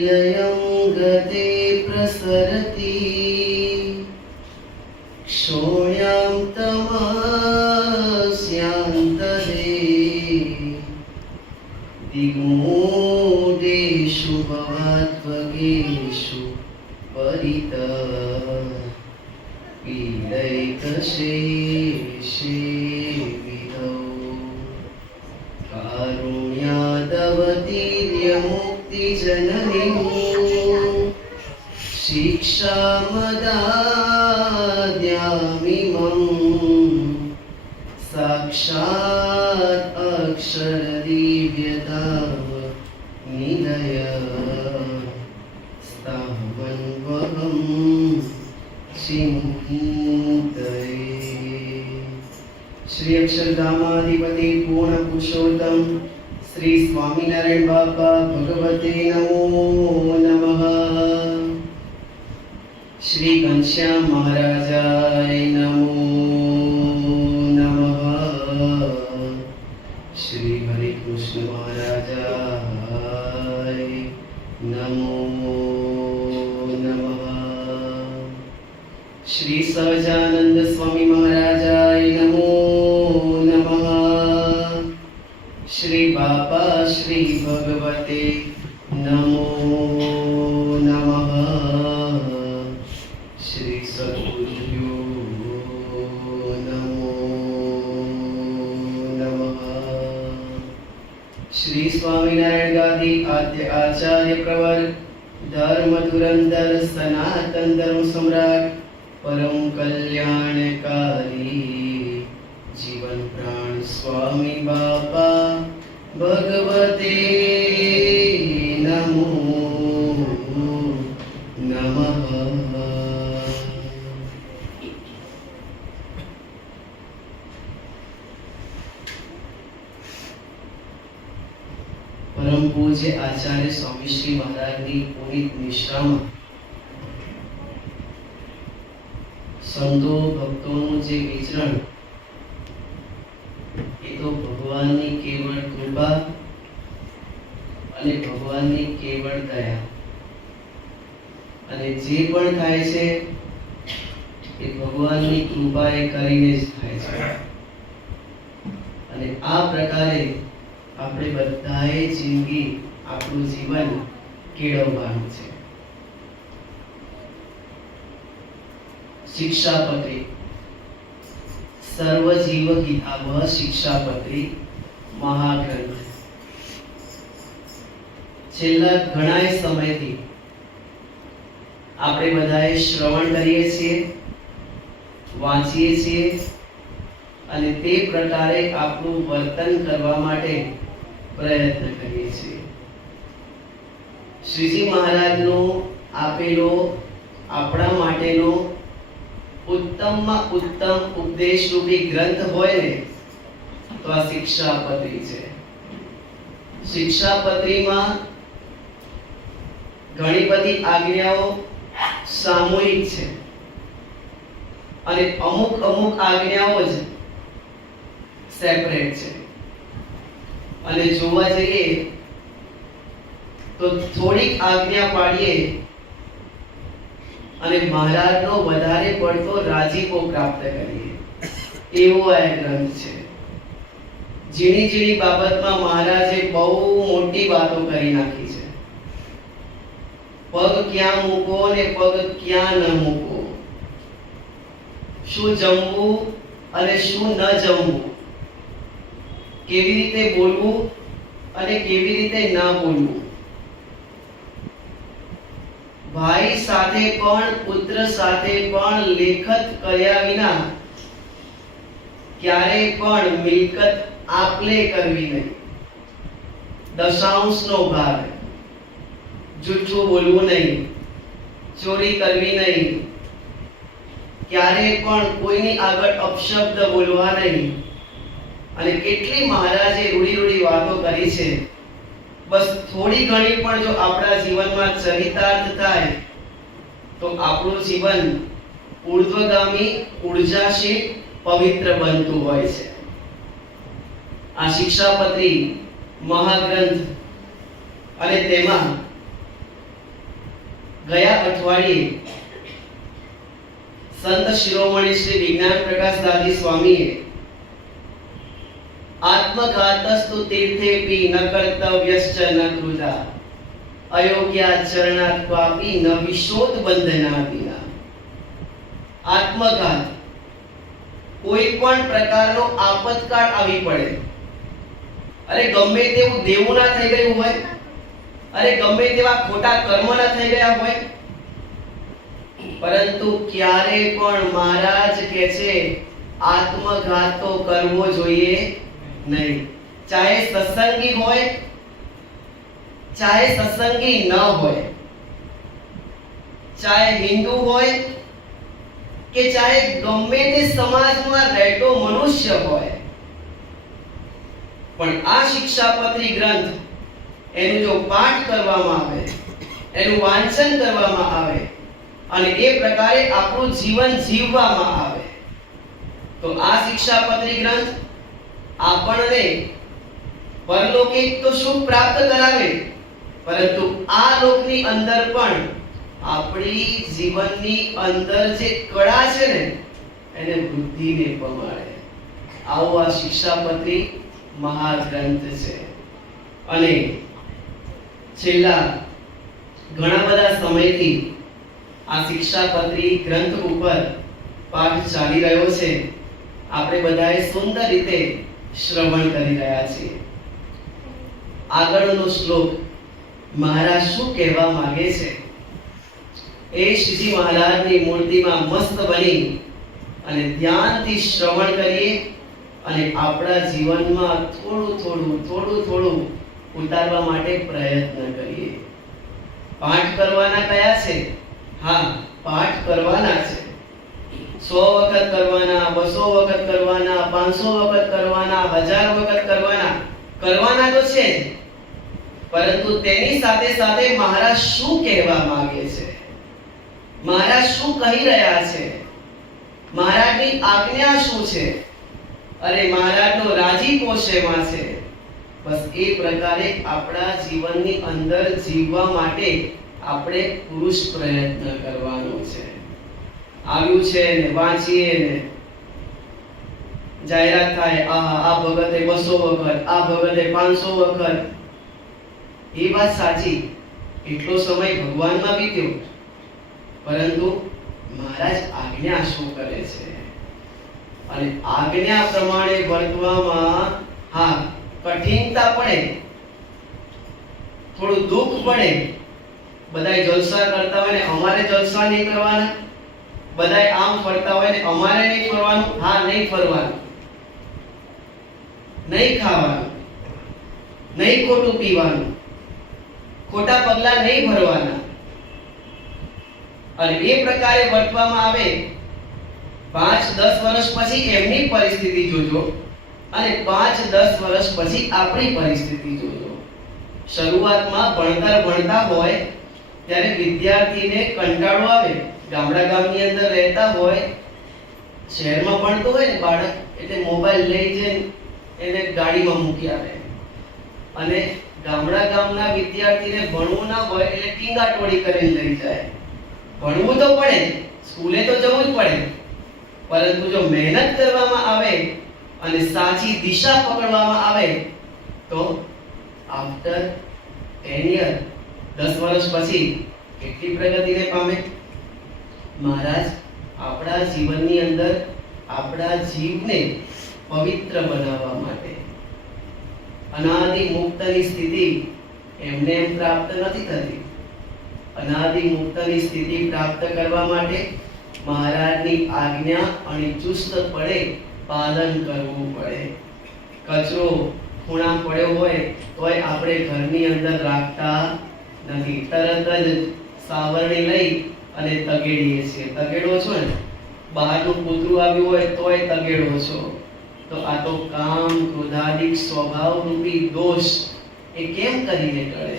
लयं गते प्रसरति क्षोण्यां तमस्यान्तरे दिग्मूढेषु भवात्वगेषु परितः पीडैकशेषे विधौ कारुण्यादवतीर्यमुक्तिजननीं शिक्षामदाद्यामिमं साक्षात् अक्षरदिव्यताव निलय स्थामन्वहं चिन्तये। श्री अक्षरधामाधिपति पूर्ण पुरुषोत्तम श्री स्वामीनारायण बापा भगवते नमो नमः। श्री घनश्याम महाराजाय नमो नमः। श्री हरे कृष्ण महाराजाय नमो नमः। श्री सहजानंद स्वामी महाराजाय नमो नमः। श्री बापा श्री भगवते नमो नमः। श्री सद्गुरुभ्यो नमो नमः। श्री स्वामीनारायण गादी आद्य आचार्य प्रवर धर्म धुरंधर सनातन धर्म सम्राट परम कल्याणकारी जीवन प्राण स्वामी बापा भगवते नमो नमः। परम पूज्य आचार्य स्वामी श्री महाराज की पुनीत निष्ठा में संतो भक्तों जे विचरण એ તો ભગવાનની કેવળ કૃપા અને ભગવાનની કેવળ દયા અને જે પણ થાય છે એ ભગવાનની કૃપાએ કરીને જ થાય છે અને આ પ્રકારે આપણે બધાએ જિંદગી આપણું જીવન કેળવવાનું છે। शिक्षापत्री सर्वजीव हितावह शिक्षापत्री महाग्रंथ છેલ્લા ઘણા સમયથી આપણે બધાએ શ્રવણ કરીએ છીએ, વાંચીએ છીએ અને તે પ્રકારે આપણું વર્તન કરવા માટે પ્રયત્ન કરીએ છીએ। શ્રીજી મહારાજનો આપેલો આપણા માટેનો उत्तम उत्तम उपदेश रूपी ग्रंथ होय ने तो आ शिक्षापत्री छे। शिक्षापत्री में घणी बधी आज्ञाओं सामूहिक छे अने अमुक अमुक आज्ञाओं ज सेपरेट छे अने जोवा जईए तो थोड़ी आज्ञा पाड़ीए અને મહારાજનો વધારે પડતો રાજીપો પ્રાપ્ત કરીએ એવો આ ગ્રંથ છે। ઝીણી ઝીણી બાબતમાં મહારાજે બહુ મોટી વાતો કરી નાખી છે। પગ ક્યાં મૂકો અને પગ ક્યાં ન મૂકો, શું જમવું અને શું ન જમવું, કેવી રીતે બોલવું અને કેવી રીતે ન બોલવું, भाई साथे पण पुत्र साथे पण लेखत कर्या विना क्यारे पण मिलकत आपले करवी नहीं, दशांश नो भाग, जूठू बोलवू नहीं, चोरी करवी नहीं, क्यारे पण कोईनी आगळ अपशब्द बोलवा नहीं અને કેટલી મહારાજે રૂડી રૂડી વાતો કરી છે। बस थोड़ी घणी पण जो आपणा जीवનમાં ચરિતાર્થ થાય તો આપણું જીવન ઊર્ધ્વગામી, ઊર્જાશીલ, પવિત્ર બનતું હોય છે। આ શિક્ષાપત્રી મહાગ્રંથ અને તેમાં ગયા અઠવાડિયે સંત શિરોમણી શ્રી વિજ્ઞાન પ્રકાશ દાદી સ્વામીએ આત્મઘાતસ્તુ તીર્થેપી ન કર્તવ્યશ્ચ ન કૃતા અયોગ્યાચરણાત્વાપી ન વિશોધ બંધના વિના. આત્મઘાત, કોઈ પણ પ્રકારનો આપતકાળ આવી પડે, અરે ગમે તેવું દેવું ના થઈ ગયું હોય, અરે ગમે તેવા ખોટા કર્મ ના થઈ ગયા હોય, પરંતુ ક્યારે પણ મહારાજ કહે છે આત્મઘાત તો કરવો જોઈએ નહીં. ચાહે સત્સંગી હોય, ચાહે સત્સંગી ન હોય, ચાહે હિન્દુ હોય કે ચાહે ગમે તે સમાજમાં રહેતો મનુષ્ય હોય, પણ આ શિક્ષાપત્રી ગ્રંથ એનું જો પાઠ કરવામાં આવે, એનું વાંચન કરવામાં આવે અને એ પ્રકારે આપણું જીવન જીવવામાં આવે તો આ શિક્ષાપત્રી ગ્રંથ આપણને પરલોકે તો સુખ પ્રાપ્ત કરાવે, પરંતુ આ લોકની અંદર પણ આપણી જીવનની અંદર જે કળા છે ને એને વૃદ્ધિને પમાડે. આવો આ શિક્ષાપત્રી મહાગ્રંથ છે. અને છેલ્લા ઘણા બધા સમયથી આ શિક્ષાપત્રી ગ્રંથ ઉપર પાઠ ચાલી રહ્યો છે. આપણે બધાએ સુંદર રીતે શ્રવણ કરી રહ્યા છીએ. આગળનો શ્લોક મહારાજ શું કહેવા માંગે છે એ શ્રીજી મહારાજની મૂર્તિમાં મસ્ત બની અને ધ્યાનથી શ્રવણ કરીએ અને આપણા જીવનમાં થોડું થોડું ઉતારવા માટે પ્રયત્ન કરીએ. પાઠ કરવાના કયા છે? હા, પાઠ કરવાના છે. 100 વખત કરવાના, 200 વખત કરવાના, 500 વખત કરવાના, 1000 વખત કરવાના તો છે જ, પરંતુ તેની સાથે સાથે મહારાજ શું કહેવા માંગે છે, મહારાજ શું કહી રહ્યા છે, મહારાજની આજ્ઞા શું છે, અરે મહારાજનો રાજીપો શેમાં છે, બસ એ પ્રકારે આપણા જીવનની અંદર જીવવા માટે આપણે પુરુષ પ્રયત્ન કરવાનો છે. આવ્યું છે ને વાંચીએ ને જાહેરાત થાય, આ ભગતે 200 વખત, આ ભગતે 500 વખત. એ વાત સાચી, એટલો સમય ભગવાનમાં બીત્યો, પરંતુ મહારાજ આજ્ઞા શું કરે છે અને આજ્ઞા પ્રમાણે વર્તવામાં હા કઠિનતા પડે, થોડું દુઃખ પડે. બધાય જલસા કરતા હોય ને અમારે જલસા નહીં કરવાના, બધાય આમ ફરતા હોય ને અમારે નહીં ફરવાનું. હા, નહીં ફરવાનું, નહીં ખાવાનું, નહીં ખોટું પીવાનું, ખોટા પગલા નહીં ભરવાના. અને એ પ્રકારે વર્તવામાં આવે 5-10 વર્ષ પછી એમની પરિસ્થિતિ જોજો અને 5-10 વર્ષ પછી આપણી પરિસ્થિતિ જોજો. શરૂઆતમાં ભણતા હોય ત્યારે વિદ્યાર્થીને કંટાળો આવે. ગામની અંદર રહેતા હોય, શહેરમાં ભણતો હોય ને બાળક, એટલે મોબાઈલ લઈ જઈને એને ગાડીમાં મૂકી આવે. અને ગામના વિદ્યાર્થીને ભણવું ના હોય એટલે ટીંગાટોળી કરીને લઈ જાય. ભણવું તો પડે, સ્કૂલે તો જવું જ પડે, પરંતુ જો મહેનત કરવામાં આવે અને સાચી દિશા પકડવામાં આવે તો આફ્ટર 10 યર 10 વર્ષ પછી કેટલી પ્રગતિને પામે. મહારાજ આપણા જીવનની અંદર આપણા જીવને પવિત્ર બનાવવા માટે અનાદિ મુક્તની સ્થિતિ એમને એમ પ્રાપ્ત નથી થતી. અનાદિ મુક્તની સ્થિતિ પ્રાપ્ત કરવા માટે મહારાજની આજ્ઞા અને ચુસ્તપણે પાલન કરવું પડે. કચરો ખૂણા પડ્યો હોય તોય આપણે ઘરની અંદર રાખતા નથી, તરત જ સાવરણી લઈ અને તગેડીએ છીએ. તગેડો છો ને, બહારનું કૂતરું આવ્યું હોય તોય તગેડો છો. તો આ તો કામ ક્રોધાદિક સ્વભાવ રૂપી દોષ એ કેમ કરીને ટળે?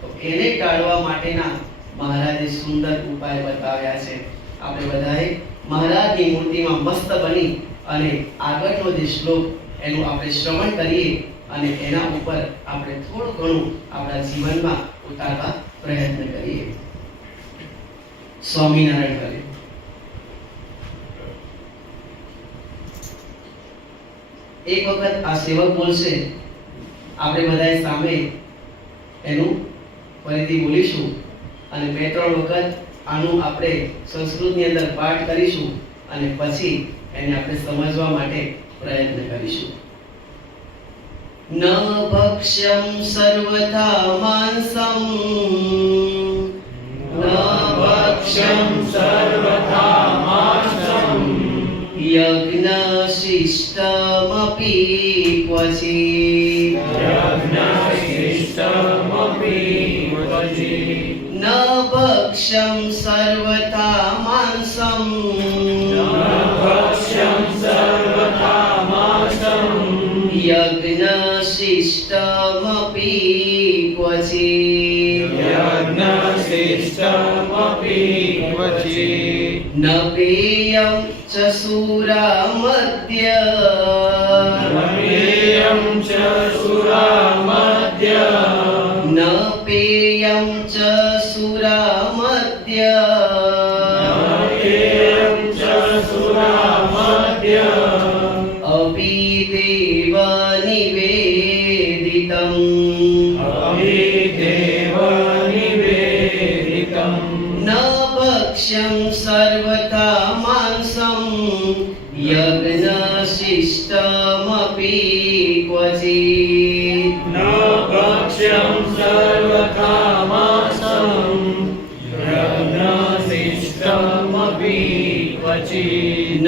તો એને ટાળવા માટેના મહારાજે સુંદર ઉપાય બતાવ્યા છે. આપણે બધાએ મહારાજની મૂર્તિમાં મસ્ત બની અને આગળનો જે શ્લોક એનું આપણે શ્રવણ કરીએ અને એના ઉપર આપણે થોડું ઘણું આપણા જીવનમાં ઉતારવા પ્રયત્ન કરીએ. સ્વામિનારાયણ કરે. એક વખત આ સેવક બોલશે, આપણે બધાએ સામે એનું ફરીથી બોલીશું અને 2-3 વખત આનું આપણે સંસ્કૃતની અંદર પાઠ કરીશું અને પછી એને આપણે સમજવા માટે પ્રયત્ન કરીશું. ન ભક્ષ્યમ સર્વથા માંસમ, ન ભક્ષ્યમ સર્વથા માંસમ, યજ્ઞ શિષ્ટમપી ક્વચિત, યજ્ઞ શિષ્ટમપી ક્વચિત. ન ભક્ષ્યમ સર્વથા માંસમ, ન ભક્ષ્યમ સર્વથા માંસમ, યજ્ઞ શિષ્ટમપી ક્વચિત, યજ્ઞ શિષ્ટમપી ક્વચિત. ન પેયં ચ સુરામદ્ય, ન પેયં ચ સુરામદ્ય, ન પેયં ચ સુરામદ્ય, ન પેયં ચ સુરામદ્ય, અપિ દેવ નિવેદિતં, અપિ દેવ નિવેદિતં. ન ભક્ષ્યં સર્વથા માંસમ, યજ્ઞ શિષ્ટમપી ક્વચિત. ન ભક્ષ્યં સર્વથા માંસમ, યજ્ઞ શિષ્ટમપી ક્વચિત. ન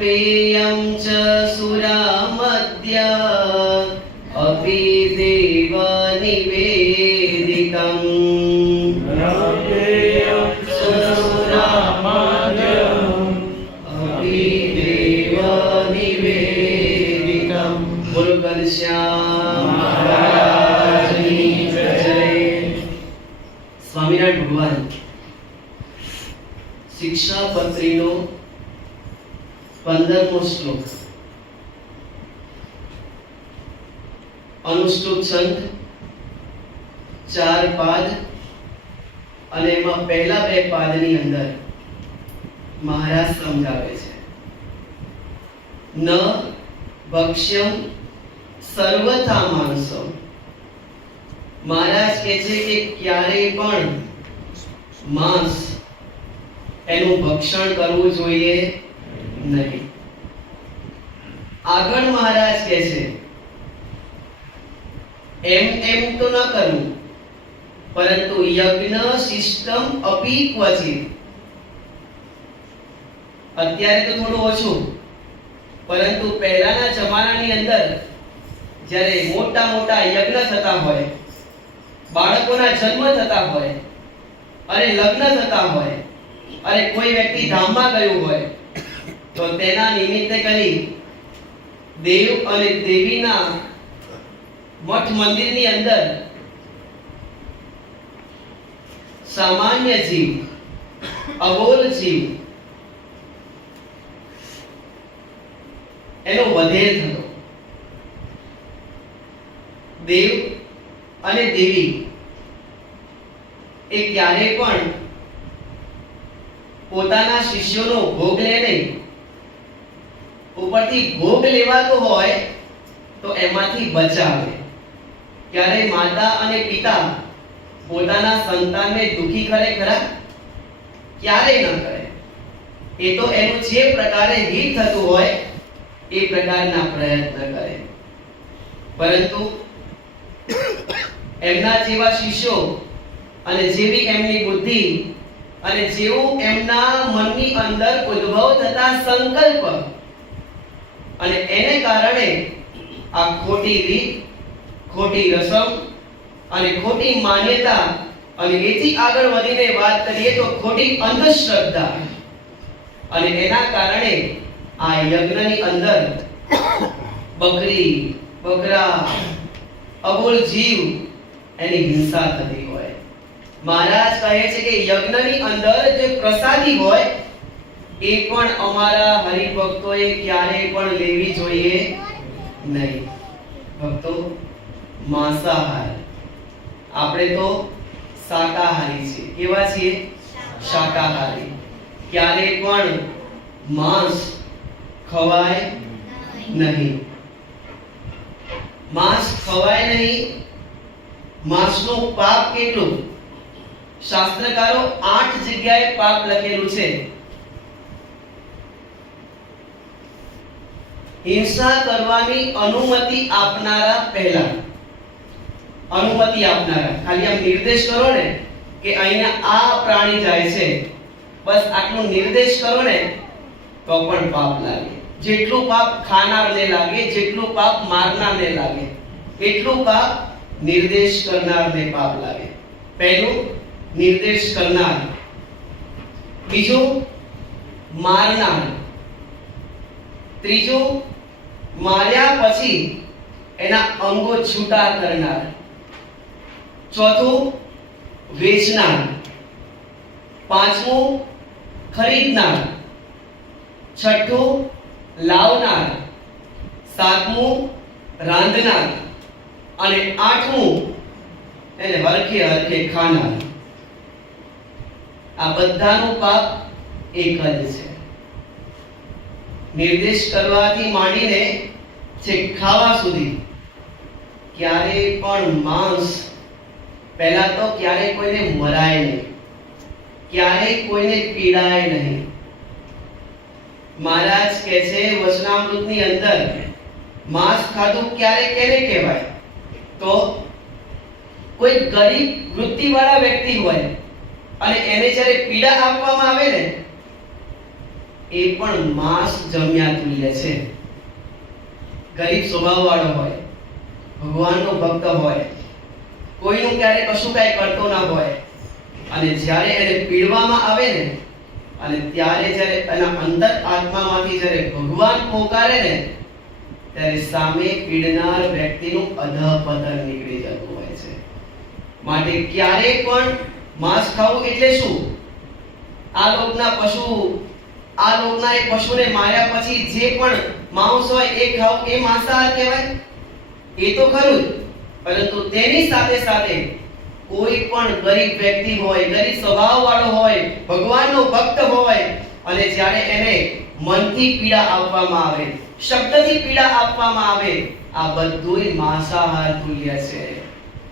પેયં ચ સુરામદ્ય, અપિ દેવ નિવેદિતં. ન પેયં ચ સુરામદ્ય, અપિ દેવ નિવેદિતં. બોલો ઘનશ્યામ મહારાજની જય. સ્વામિનારાયણ ભગવાન શિક્ષાપત્રીનો 15મો શ્લોક, અનુષ્ટુપ છંદ, 4 પાદ અને એમાં પહેલા 2 પાદની અંદર મહારાજ સમજાવે છે, ન ભક્ષ્યમ સર્વથા માંસમ. મહારાજ કહે છે કે ક્યારેય પણ માંસ એનું ભક્ષણ કરવું જોઈએ નહીં. આગળ મહારાજ કહે છે એમ તો ન કરવું, પરંતુ યજ્ઞ શિષ્ટમ અપી ક્વચિત. અત્યારે તો થોડું ઓછું, પરંતુ પહેલાના જમાનાની અંદર જ્યારે મોટા મોટા યજ્ઞ થતા હોય, બાળકોના જન્મ થતા હોય અને લગ્ન થતા હોય અને કોઈ વ્યક્તિ ધામમાં ગયું હોય તો તેના નિમિત્તે કરી દેવ અને દેવીના મઠ મંદિરની અંદર સામાન્ય જીવ, અબોલ જીવ એનો વધેર થતો. દેવ અને દેવી એ ક્યારે પણ પોતાના શિષ્યોનો ભોગ લે નહીં. ઉપરથી ભોગ લેવાતો હોય તો એમાંથી બચાવે. ક્યારે માતા અને પિતા પોતાના સંતાનને દુખી કરે ખરા? ક્યારેય ન કરે. એ તો એનું જે પ્રકારે હિત થતું હોય એ પ્રકારના પ્રયત્ન કરે. પરંતુ એમના જેવા શિષ્યો અને જેવી એમની બુદ્ધિ અને જેવું એમના મનની અંદર ઉદ્ભવ થતા સંકલ્પ અને એને કારણે આ ખોટી રીત, ખોટી રસમ અને ખોટી માન્યતા અને એથી આગળ વધીને વાત કરીએ તો ખોટી અંધશ્રદ્ધા અને એના કારણે આ યજ્ઞની અંદર બકરી, બકરા, અબોલ જીવ એની હિંસા થતી હોય. મહારાજ કહે છે કે યજ્ઞની અંદર જે પ્રસાદી હોય એ પણ અમારા હરિભક્તોએ ક્યારેય પણ લેવી જોઈએ નહીં. ભક્તો, માંસાહાર, આપણે તો શાકાહારી છીએ. કેવા છીએ? શાકાહારી. ક્યારે પણ માંસ ખવાય નહીં. માંસ ખવાય નહીં. માંસનું પાપ કેટલું? શાસ્ત્રકારો 8 જગ્યાએ પાપ લખેલું છે. હિંસા કરવાની અનુમતિ આપનારા પહેલા, અનુમતિ આપનારા ખાલી આમ નિર્દેશ કરો ને કે અહીંયા આ પ્રાણી જાય છે, બસ આટલું નિર્દેશ કરો ને તો પણ પાપ લાગે. જેટલું પાપ ખાનારને લાગે, જેટલું પાપ મારનારને લાગે, એટલું પાપ નિર્દેશ કરનારને પાપ લાગે. પહેલું નિર્દેશ કરનાર, બીજું મારનાર, ત્રીજું માર્યા પછી એના અંગો છૂટા કરનાર, ચોથું વેચનાર, પાંચમું ખરીદનાર, છઠ્ઠું લાવનાર, સાતમું રાંધનાર અને આઠમું એને હરખે હરખે ખાનાર. આ બધાનું પાપ એક જ છે. નિર્દેશ કરવાથી માંડીને છેક ખાવા સુધી ક્યારે પણ માંસ, પહેલા તો ક્યારે કોઈને મરાય નહીં, ક્યારે કોઈને પીડાય નહીં. મહારાજ કહે છે વચનામૃતની અંદર માંસ ખાધું ક્યારે કેને કહેવાય? તો કોઈ ગરીબ વૃત્તિવાળા વ્યક્તિ હોય અને એને જ્યારે પીડા આપવામાં આવે ને એ પણ માંસ જમ્યા તુલ્ય છે. ગરીબ સ્વભાવવાળો હોય, ભગવાનનો ભક્ત હોય, કોઈનું ક્યારે કશું કાંઈ કરતો ના હોય અને જ્યારે એને પીડવામાં આવે ને અને ત્યારે જ્યારે એના અંતર આત્મામાંથી જ્યારે ભગવાન પોકારે ને ત્યારે સામે પીડનાર વ્યક્તિનું અધઃપતન નીકળી જતું હોય છે. માટે ક્યારે પણ માંસ ખાવું એટલે શું? આ લોકના પશુ, આ લોકના એ પશુને માર્યા પછી જે પણ માંસ હોય એ ખાવું, એ માંસાહાર કહેવાય? એ તો ખરું જ, પરંતુ તેની સાથે સાથે કોઈ પણ ગરીબ વ્યક્તિ હોય, ગરીબ સ્વભાવવાળો હોય, ભગવાનનો ભક્ત હોય અને જ્યારે એને મનથી પીડા આપવામાં આવે, શબ્દથી પીડા આપવામાં આવે, આ બધુંય માંસાહાર તુલ્ય છે.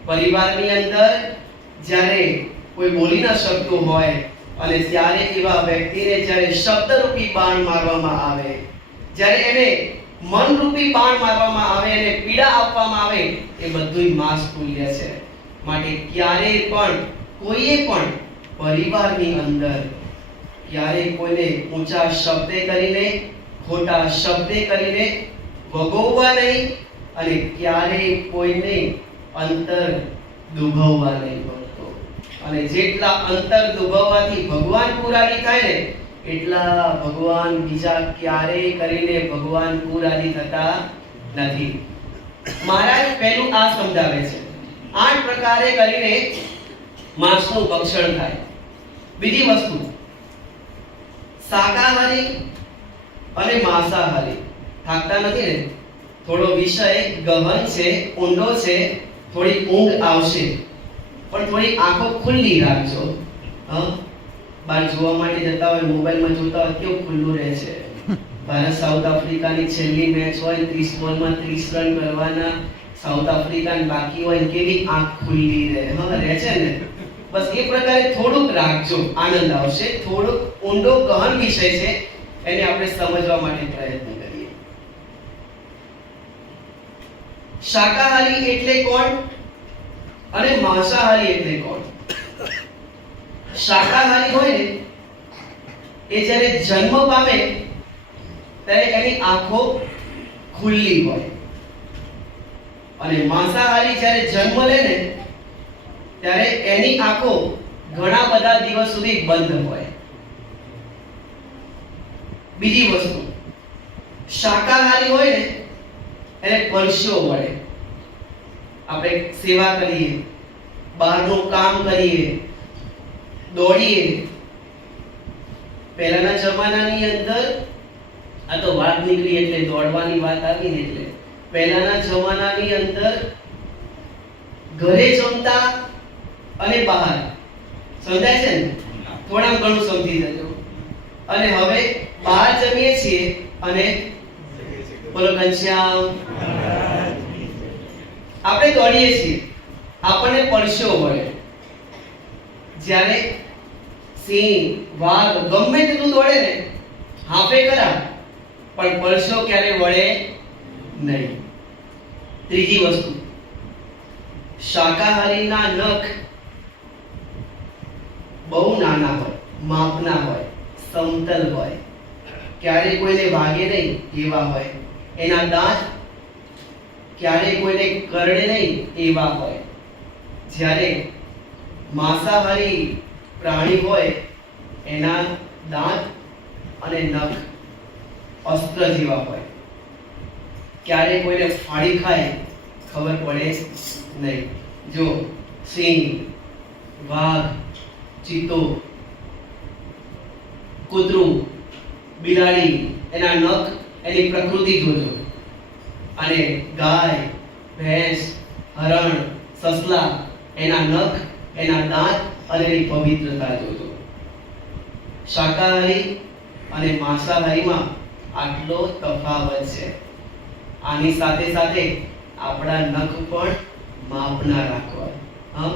પરિવારની અંદર જ્યારે કોઈ બોલી ન શકતું હોય અને ત્યારે એવા વ્યક્તિને જ્યારે શબ્દરૂપી બાણ મારવામાં આવે, જ્યારે એને મનરૂપી બાણ મારવામાં આવે, એને પીડા આપવામાં આવે, એ બધુંય માંસ તુલ્ય છે. માટે ક્યારે પણ કોઈએ પણ પરિવારની અંદર ક્યારે કોઈને ઊંચા શબ્દે કરીને, ખોટા શબ્દે કરીને વગોવવા નહીં અને ક્યારે કોઈને અંતર દુભાવવા નહીં પડતો. અને જેટલા અંતર દુભાવવાથી ભગવાન પુરારી થાય ને એટલા ભગવાન બીજા ક્યારેય કરીને ભગવાન પુરારી થતા નથી. મહારાજ પહેલું આ સમજાવે છે, 8 પ્રકારે કરીને માંસનું ભક્ષણ થાય. બીજી વસ્તુ, શાકાહારી અને માંસાહારી. થાકતા નથી ને? થોડો વિષય ગહન છે, ઊંડો છે, થોડી ઊંઘ આવશે, પણ થોડી આંખો ખુલ્લી રાખજો. બહાર જોવા માટે જતા હોય, મોબાઈલમાં જોતા હોય, કેવું ખુલ્લું રહે છે. ભારત સાઉથ આફ્રિકાની છેલ્લી મેચ હોય, 30 બોલમાં 30 રન કરવાના, સાઉથ આફ્રિકાને બાકી હોય, કેવી આંખ ખુલ્લી રહે છે ને? બસ એ પ્રકારે થોડુંક રાખજો, આનંદ આવશે. થોડુંક ઊંડો ગહન વિષય છે, એને આપણે સમજવા માટે પ્રયત્ન કરીએ. શાકાહારી એટલે કોણ અને માંસાહારી એટલે કોણ? શાકાહારી હોય ને એ જ્યારે જન્મ પામે ત્યારે એની આંખો ખુલ્લી હોય અને માંસાહારી જ્યારે જન્મ લે ને ત્યારે એની આંખો ઘણા બધા દિવસ સુધી બંધ હોય. બીજી વસ્તુ, શાકાહારી હોય ને એને પરસ્યો વળે. આપણે સેવા કરીએ, બહારનું કામ કરીએ, દોડીએ. પહેલાના જમાનાની અંદર, આ તો વાત નીકળી એટલે દોડવાની વાત આવી ને, એટલે પહેલાના જમાનાની અંદર ઘરે જમતા અને બહાર, સમજાય છે ને? થોડા ઘણું સમજી જજો. અને હવે બહાર જમીએ છીએ અને બોલો ઘનશ્યામ, આપણે દોડીએ છીએ, આપણને પરસ્યો વળે. જ્યારે સિંહ, વાઘ ગમે તેટલું દોડે ને, હાંફે ખરા, પણ પરસ્યો ક્યારે વળે નહીં. ત્રીજી વસ્તુ, શાકાહારીના નખ બહુ નાના હોય, માપના હોય, સમતલ હોય, ક્યારે કોઈને વાગે નહીં એવા હોય. એના દાંત ક્યારે કોઈને કરડે નહીં એવા હોય. જ્યારે માંસાહારી પ્રાણી હોય એના દાંત અને નખ અસ્ત્ર જેવા હોય, ક્યારે કોઈને ફાડી ખાય ખબર પડે નહીં. જો સિંહ, વાઘ, ચિત્તો, કૂતરું, બિલાડી, એના નખ, એની પ્રકૃતિ જોજો. અને ગાય, ભેંસ, હરણ, સસલા, એના નખ, એના દાંત અને એની પવિત્રતા જોજો. શાકાહારી અને માંસાહારીમાં આટલો તફાવત છે. આની સાથે સાથે આપણા નખ પણ માપના રાખવા. હા,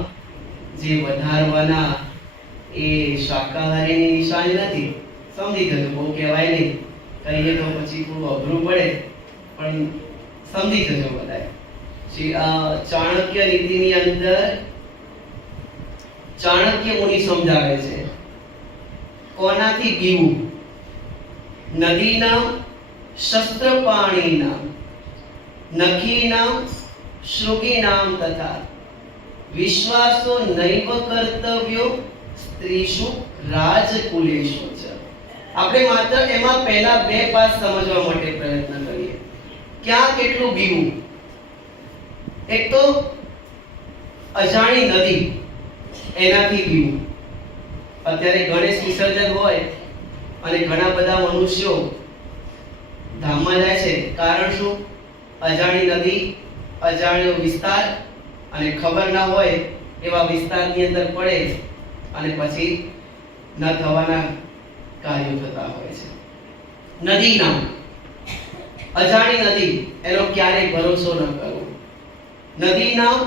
જે વધારવાના એ શાકાહારીની નિશાની નથી, સમજી જજો. બહુ કહેવાય નહીં, કહીએ તો પછી થોડું અઘરું પડે, પણ સમજી જજો બધાય. ચાણક્ય નીતિની અંદર ચાણક્ય મુનિ સમજાવે છે કોનાથી બીવું. નદીના, શસ્ત્રપાણીના, નખીના, શૃગીનામ તથા વિશ્વાસો નૈવ કર્તવ્યો સ્ત્રીષુ રાજકુલેષુ ચ. આપણે માત્ર એમાં પહેલા બે પાસ સમજવા માટે પ્રયત્ન કરીએ. ક્યાં કેટલું બીવું. એક તો અજાણી નદી, એનાથી બીવું. અત્યારે ગણેશ વિસર્જન હોય અને ઘણા બધા મનુષ્યો ધામમાં જાય છે. કારણ શું? અજાણી નદી, અજાણ્યો વિસ્તાર, અને ખબર ના હોય એવા વિસ્તારની અંદર પડે અને પછી ન થવાના કાર્યો થતા હોય છે. નદી નામ, અજાણી નદી, એનો ક્યારેય ભરોસો ન કરવો. નદી નામ,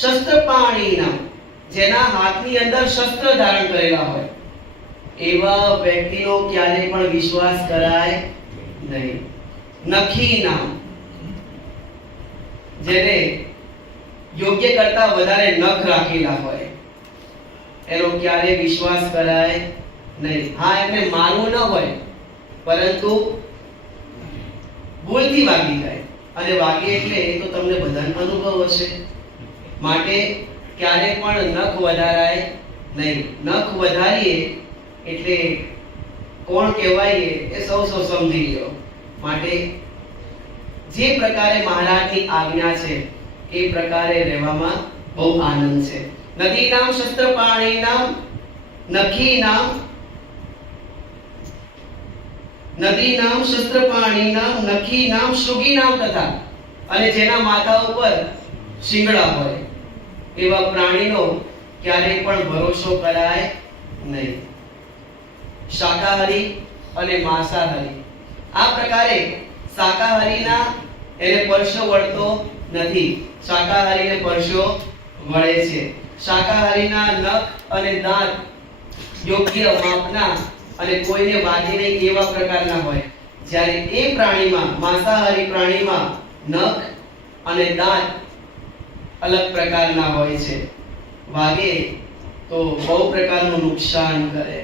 શસ્ત્ર પાણી નામ, જેના હાથની અંદર શસ્ત્ર ધારણ કરેલા હોય એવા વ્યક્તિનો ક્યારેય પણ વિશ્વાસ કરાય નહીં. નખી નામ, જેને યોગ્ય કરતા વધારે નખ રાખેલા હોય એનો ક્યારેય વિશ્વાસ કરાય નહીં. હા, એમને મારવું ન હોય, પરંતુ ભૂલથી વાગી જાય, અને વાગે એટલે એ તો તમને બધાનો અનુભવ હશે. માટે ક્યારે પણ નખ વધારાય નહીં. નખ વધારીએ એટલે કોણ કહેવાય એ સૌ સમજી લો. માટે જે પ્રકારે મહારાજની આજ્ઞા છે એ પ્રકારે રહેવામાં બહુ આનંદ છે. નદી નામ, શસ્ત્ર પાણી નામ, નખી નામ, નદી નામ, શસ્ત્ર પાણી નામ, નખી નામ, શૃગી નામ તથા, અને જેના માથા ઉપર શિંગડા હોય એવા પ્રાણીનો ક્યારેય પણ ભરોસો કરાય નહીં. શાકાહારી અને માંસાહારી, આ પ્રકારે શાકાહારીના એને પરસો વળતો નથી, શાકાહારીને પરસો વળે છે. શાકાહારીના નખ અને દાંત યોગ્ય માપના અને કોઈને વાગે નહીં એવા પ્રકારના હોય, જ્યારે એ પ્રાણીમાં, માંસાહારી પ્રાણીમાં નખ અને દાંત અલગ પ્રકારના હોય છે. વાગે તો બહુ પ્રકારનું નુકસાન કરે.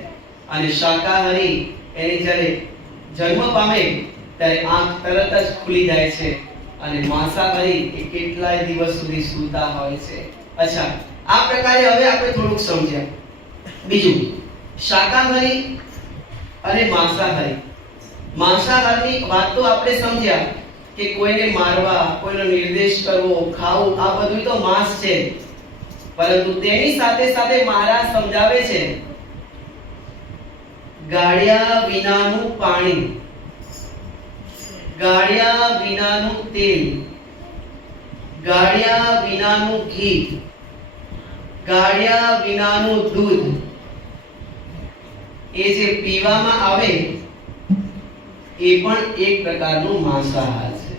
અને શાકાહારી એની જ્યારે જન્મ પામે ત્યારે આંખ તરત જ ખુલી જાય છે, અને માંસાહારી એ કેટલાય દિવસ સુધી સૂતા હોય છે. અચ્છા, આ પ્રકારે હવે આપણે થોડુંક સમજ્યા. બીજું, શાકાહારી અને માંસાહારી. માંસાહારની વાત તો આપણે સમજ્યા કે કોઈને મારવા, કોઈનો નિર્દેશ કરવો, ખાવું, આ બધું તો માંસ છે. પરંતુ તેની સાથે સાથે મહારાજ સમજાવે છે ગાળ્યા વિનાનું પાણી, ગાળ્યા વિનાનું તેલ, ગાળ્યા વિનાનું ઘી, ગાળ્યા વિનાનું દૂધ, એ જે પીવામાં આવે એ પણ એક પ્રકારનું માંસાહાર છે.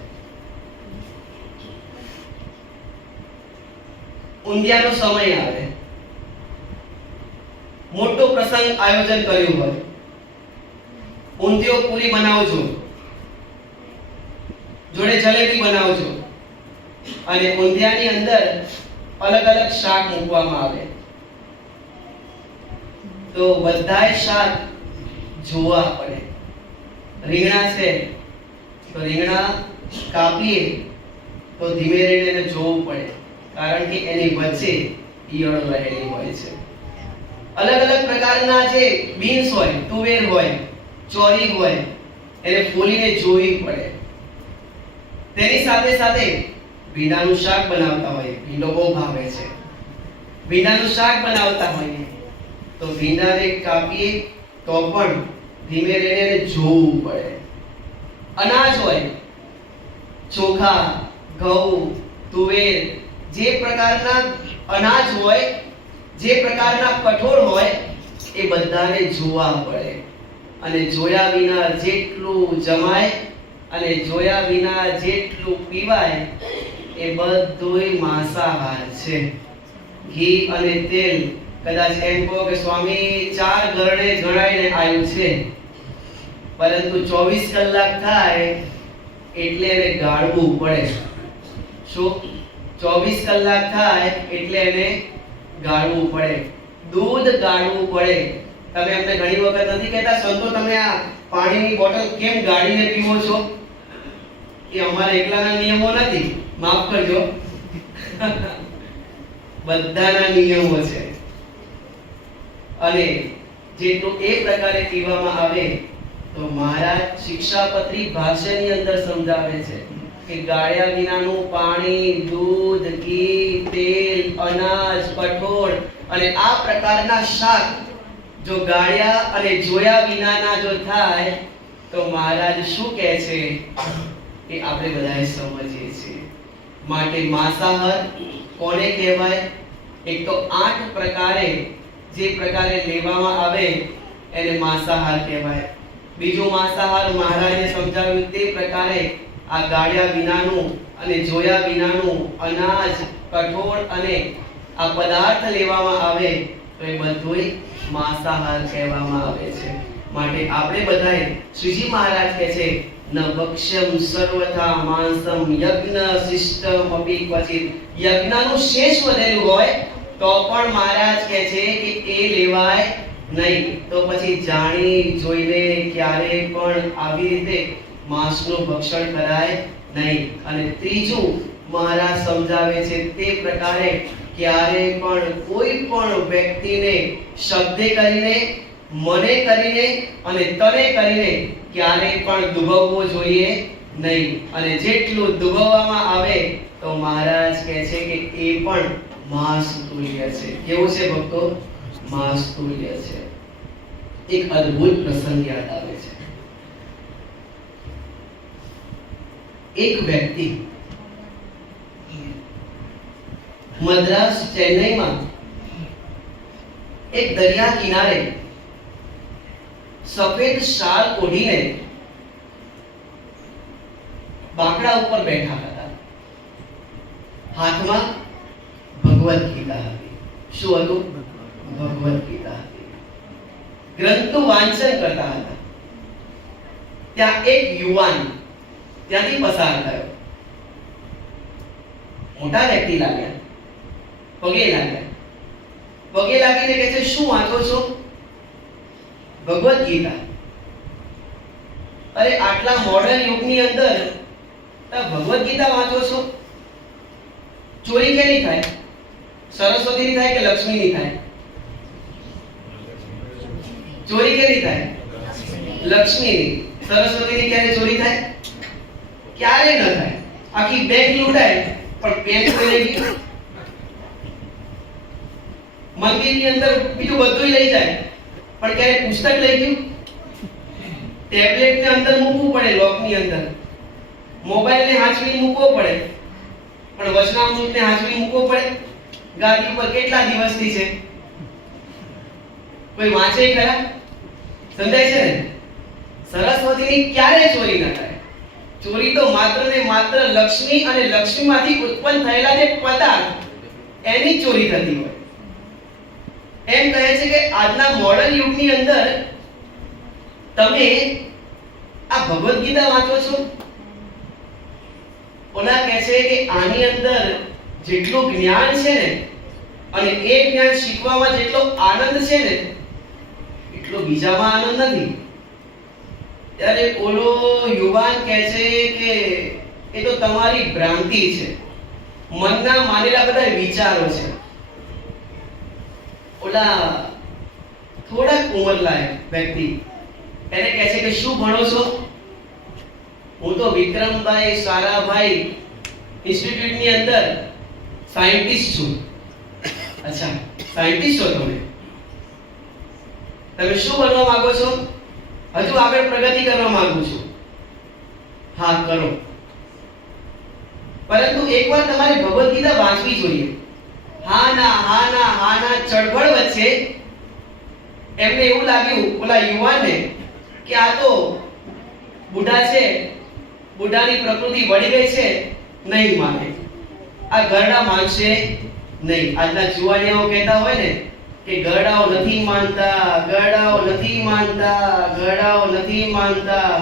ઊંધિયાનો સમય આવે, મોટો પ્રસંગ આયોજન કર્યું હોય, ઊંધિયો પૂરી બનાવજો, જોડે જલેબી બનાવજો અને ઊંધિયાની અંદર અલગ અલગ શાક મૂકવામાં આવે તો બધાય શાક જોવા પડે. રીંગણા છે તો રીંગણા કાપીએ તો ધીમે રહીને એને જોવું પડે, કારણ કે એની વચ્ચે ઈયળ રહેલી હોય છે. અલગ અલગ પ્રકારના જે બીન્સ હોય, તુવેર હોય, ચોરી હોય, એને ફોલીને જોવી પડે. તેની સાથે સાથે ભીંડાનું શાક બનાવતા હોય, ભીંડો બહુ ભાવે છે, ભીંડાનું શાક બનાવતા હોય તો ભીંડાને કાપીએ તો પણ ધીમે રહીને એને જોવું પડે. અનાજ હોય, ચોખા, ઘઉં, તુવેર, જે પ્રકારના અનાજ હોય, જે પ્રકારના કઠોળ હોય એ બધાને જોવા પડે અને જોયા વિના જેટલું જમાય અને જોયા વિના જેટલું પીવાય એ બધુંય માંસાહાર છે. ઘી અને તેલ કદાચ એમ કહો કે સ્વામી 4 ગરણે ગણાઈને આવ્યું છે, પરંતુ 24 કલાક થાય એટલે એને ગાળવું પડે. શું? 24 કલાક થાય એટલે એને ગાળવું પડે, દૂધ ગાળવું પડે. તમે અમને ઘણી વખત નથી કહેતા સંતો તમે આ પાણીની બોટલ કેમ ગાળીને પીવો છો? એ અમારા એકલાના નિયમો નથી, માફ કરજો, બધાના નિયમો છે. અને જેટલું એ પ્રકારે પીવામાં આવે તો મહારાજ શિક્ષાપત્રી ભાષ્યની અંદર સમજાવે છે કે ગાળ્યા વિનાનું પાણી, દૂધ, ઘી, તેલ, અનાજ, કઠોળ અને આ પ્રકારના શાક જો ગાળ્યા અને જોયા વિનાના જો થાય તો મહારાજ શું કહે છે એ આપણે બધાએ સમજીએ છીએ. માટે માંસાહાર કોને કહેવાય? એક તો 8 પ્રકારે જે પ્રકારે લેવામાં આવે એને માંસાહાર કહેવાય. બીજું માંસાહાર મહારાજે સમજાવ્યું તે પ્રકારે આ ગાળ્યા વિનાનું અને જોયા વિનાનું અનાજ, કઠોળ અને આ પદાર્થ લેવામાં આવે તો એ બધુંય માંસાહાર કહેવામાં આવે છે. માટે આપણે બધાએ શ્રીજી મહારાજ કહે છે ન ભક્ષ્યમ સર્વથા માંસમ યજ્ઞ શિષ્ટમ અપી ક્વચિત. યજ્ઞનું શેષ વધેલું હોય તો પણ મહારાજ કહે છે કે એ લેવાય નહીં. તો પછી જાણી જોઈને ક્યારે પણ આવી રીતે માંસનું ભક્ષણ કરાય નહીં. અને ત્રીજું મહારાજ સમજાવે છે તે પ્રકારે ક્યારે પણ કોઈ પણ વ્યક્તિને શબ્દે કરીને, મને કરીને અને તને કરીને ક્યારે પણ દુભવવો જોઈએ નહીં. અને જેટલું દુભવવામાં આવે તો મહારાજ કહે છે કે એ પણ માંસ તુલ્ય છે. કેવું છે ભક્તો? માંસ તુલ્ય છે. એક અદ્ભુત પ્રસંગ યાદ આવે છે. એક વ્યક્તિ મદ્રાસ, ચેન્નઈમાં એક દરિયા કિનારે સફેદ શાલ ઓઢીને બાકડા ઉપર બેઠા હતા. હાથમાં ભગવદ ગીતા હતી. શું હતું? ભગવદ ગીતા હતી. ગ્રંથનું વાંચન કરતા હતા. ત્યાં એક યુવાન ત્યાંથી પસાર થયો. મોટા વ્યક્તિ લાગ્યા, પગે લાગ્યા. પગે લાગીને કહે છે શું વાંચો છો? ભગવદ ગીતા. અરે આટલા મોડર્ન યુગની અંદર તમે ભગવદ ગીતા વાંચો છો? ચોરી કેની થાય? સરસ્વતીની થાય કે લક્ષ્મીની થાય? ચોરી કેની થાય? લક્ષ્મીની. સરસ્વતીની ક્યારે ચોરી થાય? ક્યારે ન થાય. આખી બેંક લૂંટાય પણ પેન કોઈ લઈ ગયું. મંદિરની અંદર બીજું બધું લઈ જાય પણ ક્યારે પુસ્તક લઈ ગયું? ટેબ્લેટ ને અંદર મૂકવું પડે, લોકની અંદર. મોબાઈલ ને હાંચવી મૂકવો પડે પણ વચનામૃત ને હાંચવી મૂકવો પડે. ગાદી પર કેટલા દિવસથી છે? કોઈ વાંચે ખરા? સમજાય છે ને? સરસ્વતીની ક્યારે ચોરી ન થાય. ચોરી તો માત્ર ને માત્ર લક્ષ્મી અને લક્ષ્મીમાંથી ઉત્પન્ન થયેલા જે પદાર્થ એની ચોરી થતી હોય. એમ કહે છે કે આજના મોડર્ન યુગની અંદર તમે આ ભગવદ ગીતા વાંચો છો, ઓલા કહે છે કે આની અંદર જેટલું જ્ઞાન છે ને અને એ જ્ઞાન શીખવામાં જેટલો આનંદ છે ને એટલો બીજામાં આનંદ નથી. ત્યારે ઓલો યુવાન કહે છે કે એ તો તમારી ભ્રાંતિ છે, મનના માનેલા બધા વિચારો છે. ઓલા થોડાક ઉંમરલાયક વ્યક્તિ એને કહે છે કે શું ભણો છો? હું તો વિક્રમભાઈ સારાભાઈ ઇન્સ્ટિટ્યૂટની અંદર સાયન્ટિસ્ટ છું. અચ્છા, સાયન્ટિસ્ટ છો તમે? તમે શું બનવા માંગો છો? હજુ આગળ પ્રગતિ કરવા માંગુ છું. હા, કરો. પરંતુ એકવાર તમારે ભગવદ ગીતા વાંચવી જોઈએ. હા ના ચળવળ વચ્ચે એમને એવું લાગ્યું ઓલા યુવાનને કે આ તો બુઢા છે, બુઢાની પ્રકૃતિ વળી ગઈ છે, નહીં માને, આ ગરડા માનશે નહીં. આજના જુવાનિયાઓ કહેતા હોય ને કે ગરડાઓ નથી માનતા, ગરડાઓ નથી માનતા, ગરડાઓ નથી માનતા.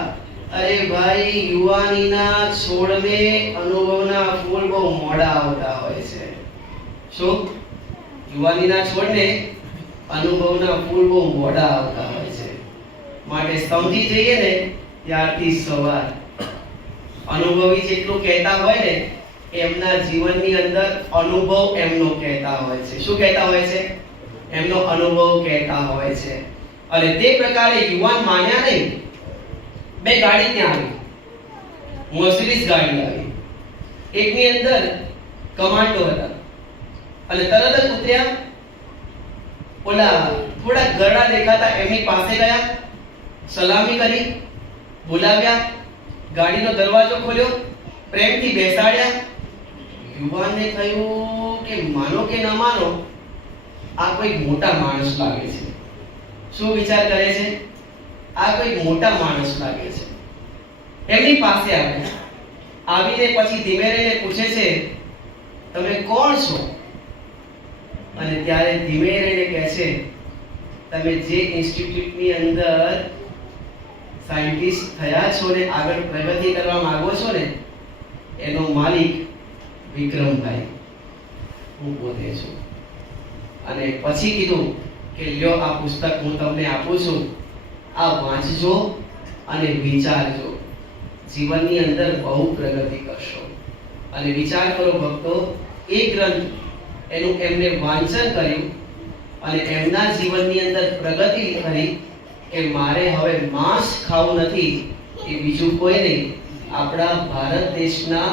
અરે ભાઈ, યુવાનીના છોડને અનુભવના ફૂલ બહુ મોડા આવતા હોય છે. શું? યુવાનીના છોડને અનુભવના ફૂલ બહુ મોડા આવતા હોય છે. માટે સમજી જઈએ ને ત્યારથી સવાર. અનુભવી જેટલું કહેતા હોય ને એમના જીવનની અંદર અનુભવ એમનો કહેતા હોય છે. શું કહેતા હોય છે? એમનો અનુભવ કહેતા હોય છે. અને તે પ્રકારે યુવાન માન્યા નહીં. બે ગાડી ત્યાં આવી, મર્સિડીઝ ગાડી આવી. એકની અંદર કમાન્ડો હતા અને તરત જ ઉતર્યા. ઓલા થોડા ગરડા દેખાતા એમની પાસે ગયા, સલામી કરી, બોલાવ્યા, ગાડીનો દરવાજો ખોલ્યો, પ્રેમથી બેસાડ્યા. યુવાનને થયું કે માનો કે ન માનો, આ કોઈ મોટા માણસ લાગે છે. શું વિચાર કરે છે? આ કોઈ મોટા માણસ લાગે છે. એમની પાસે આવે, આવીને પછી ધીમે રહીને પૂછે છે, તમે કોણ છો? અને ત્યારે ધીમે રહીને કહે છે, તમે જે ઇન્સ્ટિટ્યૂટની અંદર સાયન્ટિસ્ટ થયા છો ને આગળ પ્રગતિ કરવા માંગો છો ને એનો માલિક વિક્રમભાઈ હું પોતે છું. અને પછી કીધું કે લ્યો આ પુસ્તક હું તમને આપું છું, આ વાંચજો અને વિચારજો, જીવનની અંદર બહુ પ્રગતિ કરશો. અને વિચાર કરો ભક્તો, એ ગ્રંથ એનું એમને વાંચન કર્યું અને એમના જીવનની અંદર પ્રગતિ કરી કે મારે હવે માંસ ખાવું નથી. એ બીજું કોઈ નહીં, આપણા ભારત દેશના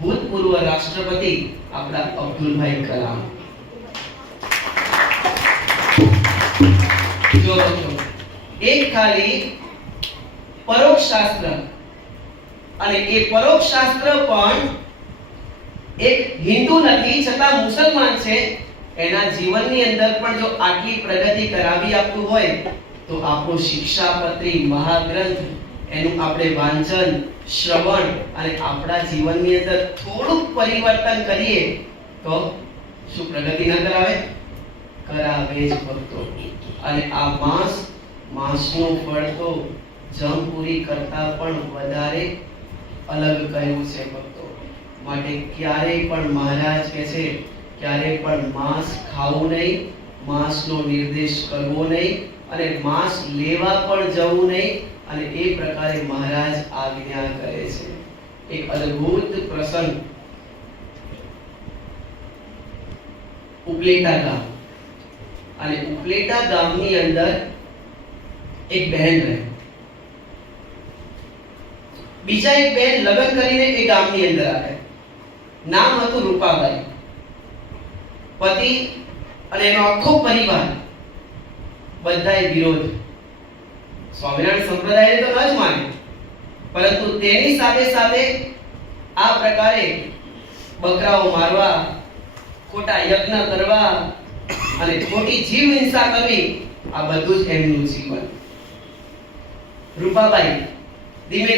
ભૂતપૂર્વ રાષ્ટ્રપતિ આપણા અબ્દુલભાઈ કલામ. જો એક ખાલી પરોક્ષ શાસ્ત્ર, અને એ પરોક્ષ શાસ્ત્ર પણ એક હિન્દુ નથી છતાં મુસલમાન છે, એના જીવનની અંદર પણ જો આટલી પ્રગતિ કરાવી આપતું હોય તો આપણો શિક્ષાપત્રી મહાગ્રંથ એનું આપણે વાંચન, શ્રવણ અને આપણા જીવનની અંદર થોડું પરિવર્તન કરીએ તો શું પ્રગતિ ન કરાવે? કરાવે જ ભક્તો. અને આ માંસનું ફળ તો જમપુરી કરતા પણ વધારે અલગ કહ્યું છે ભક્તો. માટે ક્યારેય પણ મહારાજ કહે છે ક્યારેય પણ માંસ ખાવું નહીં, માંસનો નિર્દેશ કરવો નહીં અને માંસ લેવા પણ જવું નહીં. અને એ પ્રકારે મહારાજ આજ્ઞા કરે છે. એક અદ્ભુત પ્રસંગ, ઉપલેટા ગામ, અને ઉપલેટા ગામની અંદર એક બહેન રહે. બીજા એક બહેન લગ્ન કરીને એ ગામની અંદર આવે. નામ હતું રૂપાબાઈ. પતિ અને એનો આખો પરિવાર બધાય વિરોધ. સ્વામિનારાયણ સંપ્રદાયને તો ન જ માને, પરંતુ તેની સાથે સાથે આ પ્રકારે બકરાઓ મારવા, ખોટા યજ્ઞ કરવા અને ખોટી જીવ હિંસા કરવી, આ બધું જ એમનું જીવન. રૂપાબાઈ ધીમે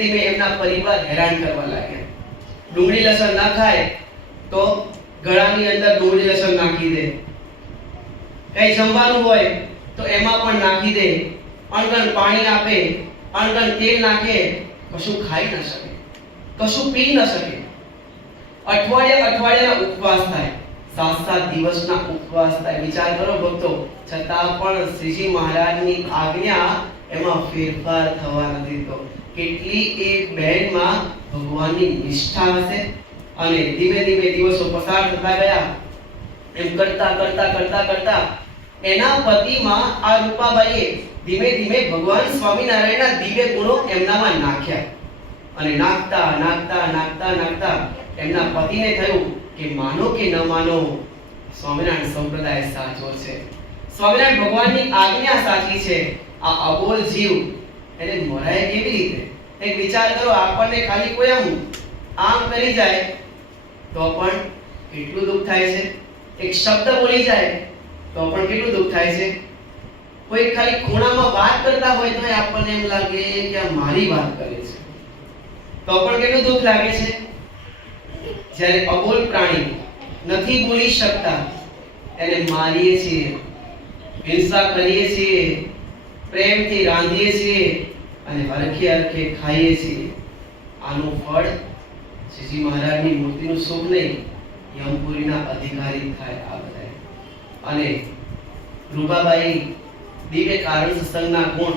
ધીમે એમના પરિવાર હેરાન કરવા લાગ્યા. ડુંગળી લસણ ના ખાય તો ગળાની અંદર ડુંગળી લસણ નાખી દે, કઈ જમવાનું હોય તો એમાં પણ નાખી દે, અણગણ પાણી આપે, અણગણ તેલ નાખે, કશું ખાઈ ન શકે, કશું પી ન શકે. અઠવાડિયાના ઉપવાસ થાય, 7 દિવસના ઉપવાસ થાય. વિચાર કરો ભક્તો, છતાં પણ શ્રીજી મહારાજની આજ્ઞા એમાં ફેરફાર થવા નથી દેતો. કેટલી એ બહેનમાં ભગવાનની નિષ્ઠા હશે. અને ધીમે દિવસો પસાર થતા ગયા. એમ કરતા એના પતિમાં આ રૂપાબાઈએ ધીમે ભગવાન સ્વામિનારાયણના દિવ્ય ગુણો એમનામાં નાખ્યા. અને નાખતા એમના પતિને થયું કે માનો કે ન માનો, સ્વામિનારાયણ સંપ્રદાય સાચો છે, સ્વામિનારાયણ ભગવાનની આજ્ઞા સાચી છે. આ અબોલ જીવ એને મરાય કેવી રીતે? એક વિચાર કરો, આપણને ખાલી કોઈ આમ કરી જાય તો પણ કેટલું દુઃખ થાય છે. એક શબ્દ બોલી જાય તો પણ કેટલું દુઃખ થાય છે. કોઈ ખાલી ખૂણામાં વાત કરતા હોય તો આપણને એમ લાગે કે આ મારી વાત કરે છે, તો પણ કેટલું દુઃખ લાગે છે. જ્યારે અબોલ પ્રાણી નથી બોલી શકતા એને મારીએ છીએ, હિંસા કરીએ છીએ, પ્રેમથી રાંધીએ છીએ અને હરખે ખાઈએ છીએ. આનું ફળ શ્રીજી મહારાજની મૂર્તિનું સુખ નહીં, યમપુરીના અધિકારી થાય આ બધા. અને રૂપાબાઈ દિવ્ય કારણ સત્સંગના ગુણ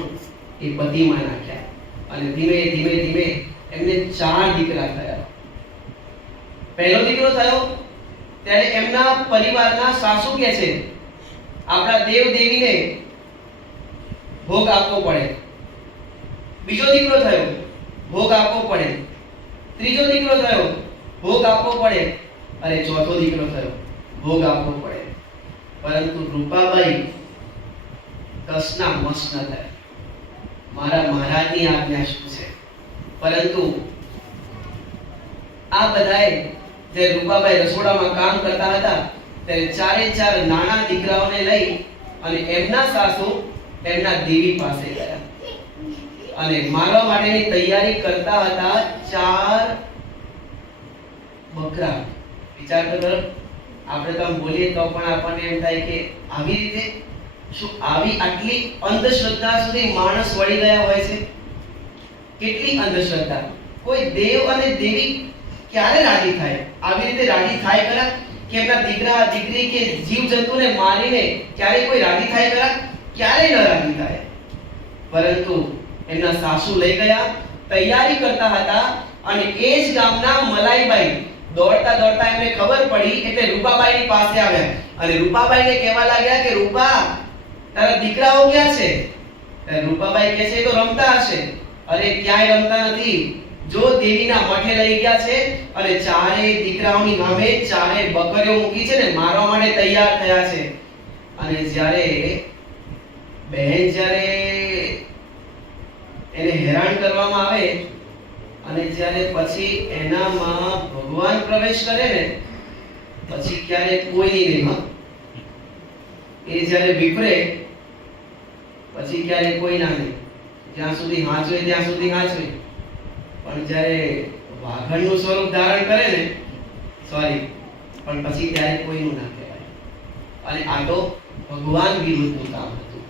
એ પતિમાં નાખ્યા. અને ધીમે એમને 4 દીકરા થયા. પહેલો દીકરો થયો ત્યારે એમના પરિવારના સાસુ કહે છે આપણા દેવ દેવીને ભોગ આપવો પડે. બીજો દીકરો થયો, ભોગ આપવો પડે. ત્રીજો દીકરો થયો, ભોગ આપવો પડે. અને ચોથો દીકરો થયો, ભોગ આપવો પડે. પરંતુ રૂપાબાઈ કસના મસ ન થાય. મારા મહારાજની આજ્ઞા શું છે? પરંતુ આ બધાએ જે રૂપાબાઈ રસોડામાં કામ કરતા હતા ત્યારે 4 નાના દીકરાઓને લઈ અને એમના સાસુ એમના દેવી પાસે ગયા અને મારવા માટેની તૈયારી કરતા હતા. 4 બકરા. વિચાર કરો, આપણે તો બોલીએ તો પણ આપણને એમ થાય કે આવી રીતે શું આટલી અંધશ્રદ્ધા સુધી માણસ વળી ગયા હોય છે? કેટલી અંધશ્રદ્ધા! કોઈ દેવ અને દેવી ક્યારે રાજી થાય? આવી રીતે રાજી થાય ખરા? કે એમના દીકરા દીકરી કે જીવ જંતુને મારીને ક્યારે કોઈ રાજી થાય ખરા? ક્યારે ન રાજી થાય. પરંતુ એમના સાસુ લઈ ગયા, તૈયારી કરતા હતા. અને એ જ ગામના મલાઈબાઈ દોડતા એમને ખબર પડી એટલે રૂપાબાઈની પાસે આવ્યા અને રૂપાબાઈને કહેવા લાગ્યા કે રૂપા, તારા દીકરાઓ ક્યાં છે? ત્યારે રૂપાબાઈ કહે છે તો રમતા હશે. અરે ક્યાંય રમતા નથી, જો દેવીના મઠે લઈ ગયા છે અને 4 દીકરાઓની સામે 4 બકરીઓ મૂકી છે ને મારવા માટે તૈયાર થયા છે. અને જ્યારે એને હેરાન કરવામાં આવે અને જ્યારે પછી એનામાં ભગવાન પ્રવેશ કરે ને પછી ક્યારે કોઈની નહીં. એ જ્યારે વિપરે પછી ક્યારે કોઈના નહીં. જ્યાં સુધી હાચવે ત્યાં સુધી હાચવે, પણ જ્યારે વાઘણનું સ્વરૂપ ધારણ કરે ને પણ પછી ત્યારે કોઈનું ના કહેવાય. અને આ તો ભગવાન વિરુદ્ધનું કામ હતું.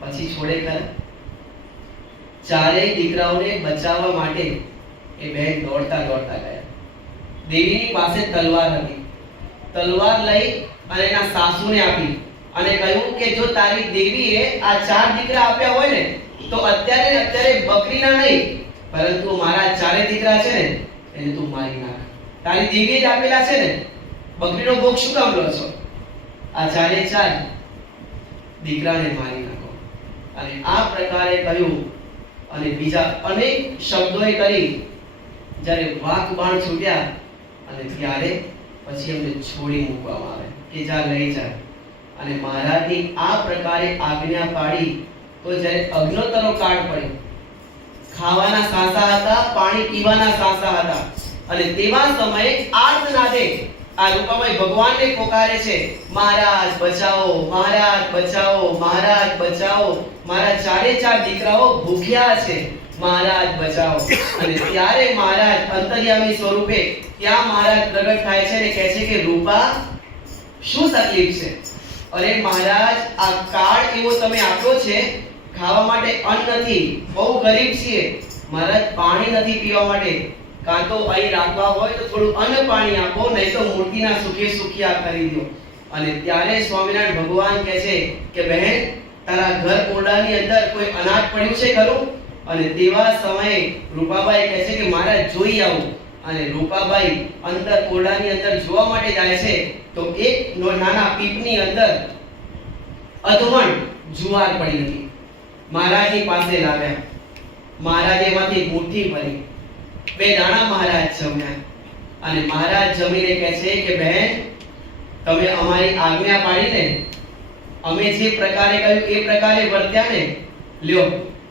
પછી છોડે ખરા? 4 દીકરાઓને બચાવવા માટે એ બહેન દોડતા ગયા. દેવીની પાસે તલવાર હતી. તલવાર લઈ અને એના સાસુને આપી અને કહ્યું કે જો તારી દેવીએ આ 4 દીકરા આપ્યા હોય ને તો અત્યારે બકરીના નહીં પરંતુ મારા 4 દીકરા છે ને એને તું મારી નાખ. તારી દેવીએ જ આપેલા છે ને, બકરીનો ભોગ શું કામ લો છો? આ 4 દીકરાને મારી નાખો. અને આ પ્રકારે કહ્યું અને બીજા અનેક શબ્દોએ કરી. જ્યારે વાક બાણ છૂટ્યા અને ત્યારે પછી એમને છોડી મૂકવામાં આવે કે જા લઈ જા. અને મહારાજની આ પ્રકારે આજ્ઞા પાડી તો જ્યારે અગ્નોત્તરો કાળ પડ્યો, ખાવાના સાંસા હતા, પાણી પીવાના સાંસા હતા અને તેવા સમયે આર્તનાદે આ રૂપાબાઈ ભગવાનને પોકારે છે, મહારાજ બચાવો, મહારાજ બચાવો, મહારાજ બચાવો, મારા ચારે ચાર દીકરાઓ ભૂખ્યા છે, મહારાજ બચાવો. અને ત્યારે મહારાજ અંતર્યામી સ્વરૂપે ત્યાં મહારાજ પ્રગટ થાય છે અને કહે છે કે રૂપા શું તકલીફ છે? અરે મહારાજ, આ કાર્ડ એવો તમે આપ્યો છે, ખાવા માટે અન્ન નથી, બહુ ગરીબ છીએ મહારાજ, પાણી નથી પીવા માટે, કાં તો અહીં રાખવા હોય તો થોડું અન્ન પાણી આપો, નહીં તો મૂર્તિના સુખે સુખિયા કરી દો. અને ત્યારે સ્વામિનારાયણ ભગવાન કહે છે કે બહેન, તારા ઘર ઓરડાની અંદર કોઈ અનાજ પડ્યું છે ખરું? અને તેવા સમયે રૂપાબાઈ કહે છે કે મહારાજ જોઈ આવું. અને રૂપાબાઈ અંદર ઓરડાની અંદર જોવા માટે જાય છે તો એક નાના પીપની અંદર અધવણ જુવાર પડી હતી. મહારાજની પાસે લાવ્યા. મહારાજે એમાંથી મુઠ્ઠી ભરી, 2 દાણા મહારાજ જમ્યા. અને મહારાજ જમીને કહે છે કે બહેન, તમે અમારી આજ્ઞા પાડીને અમે જે પ્રકારે કહ્યું એ પ્રકારે વર્ત્યા ને, લ્યો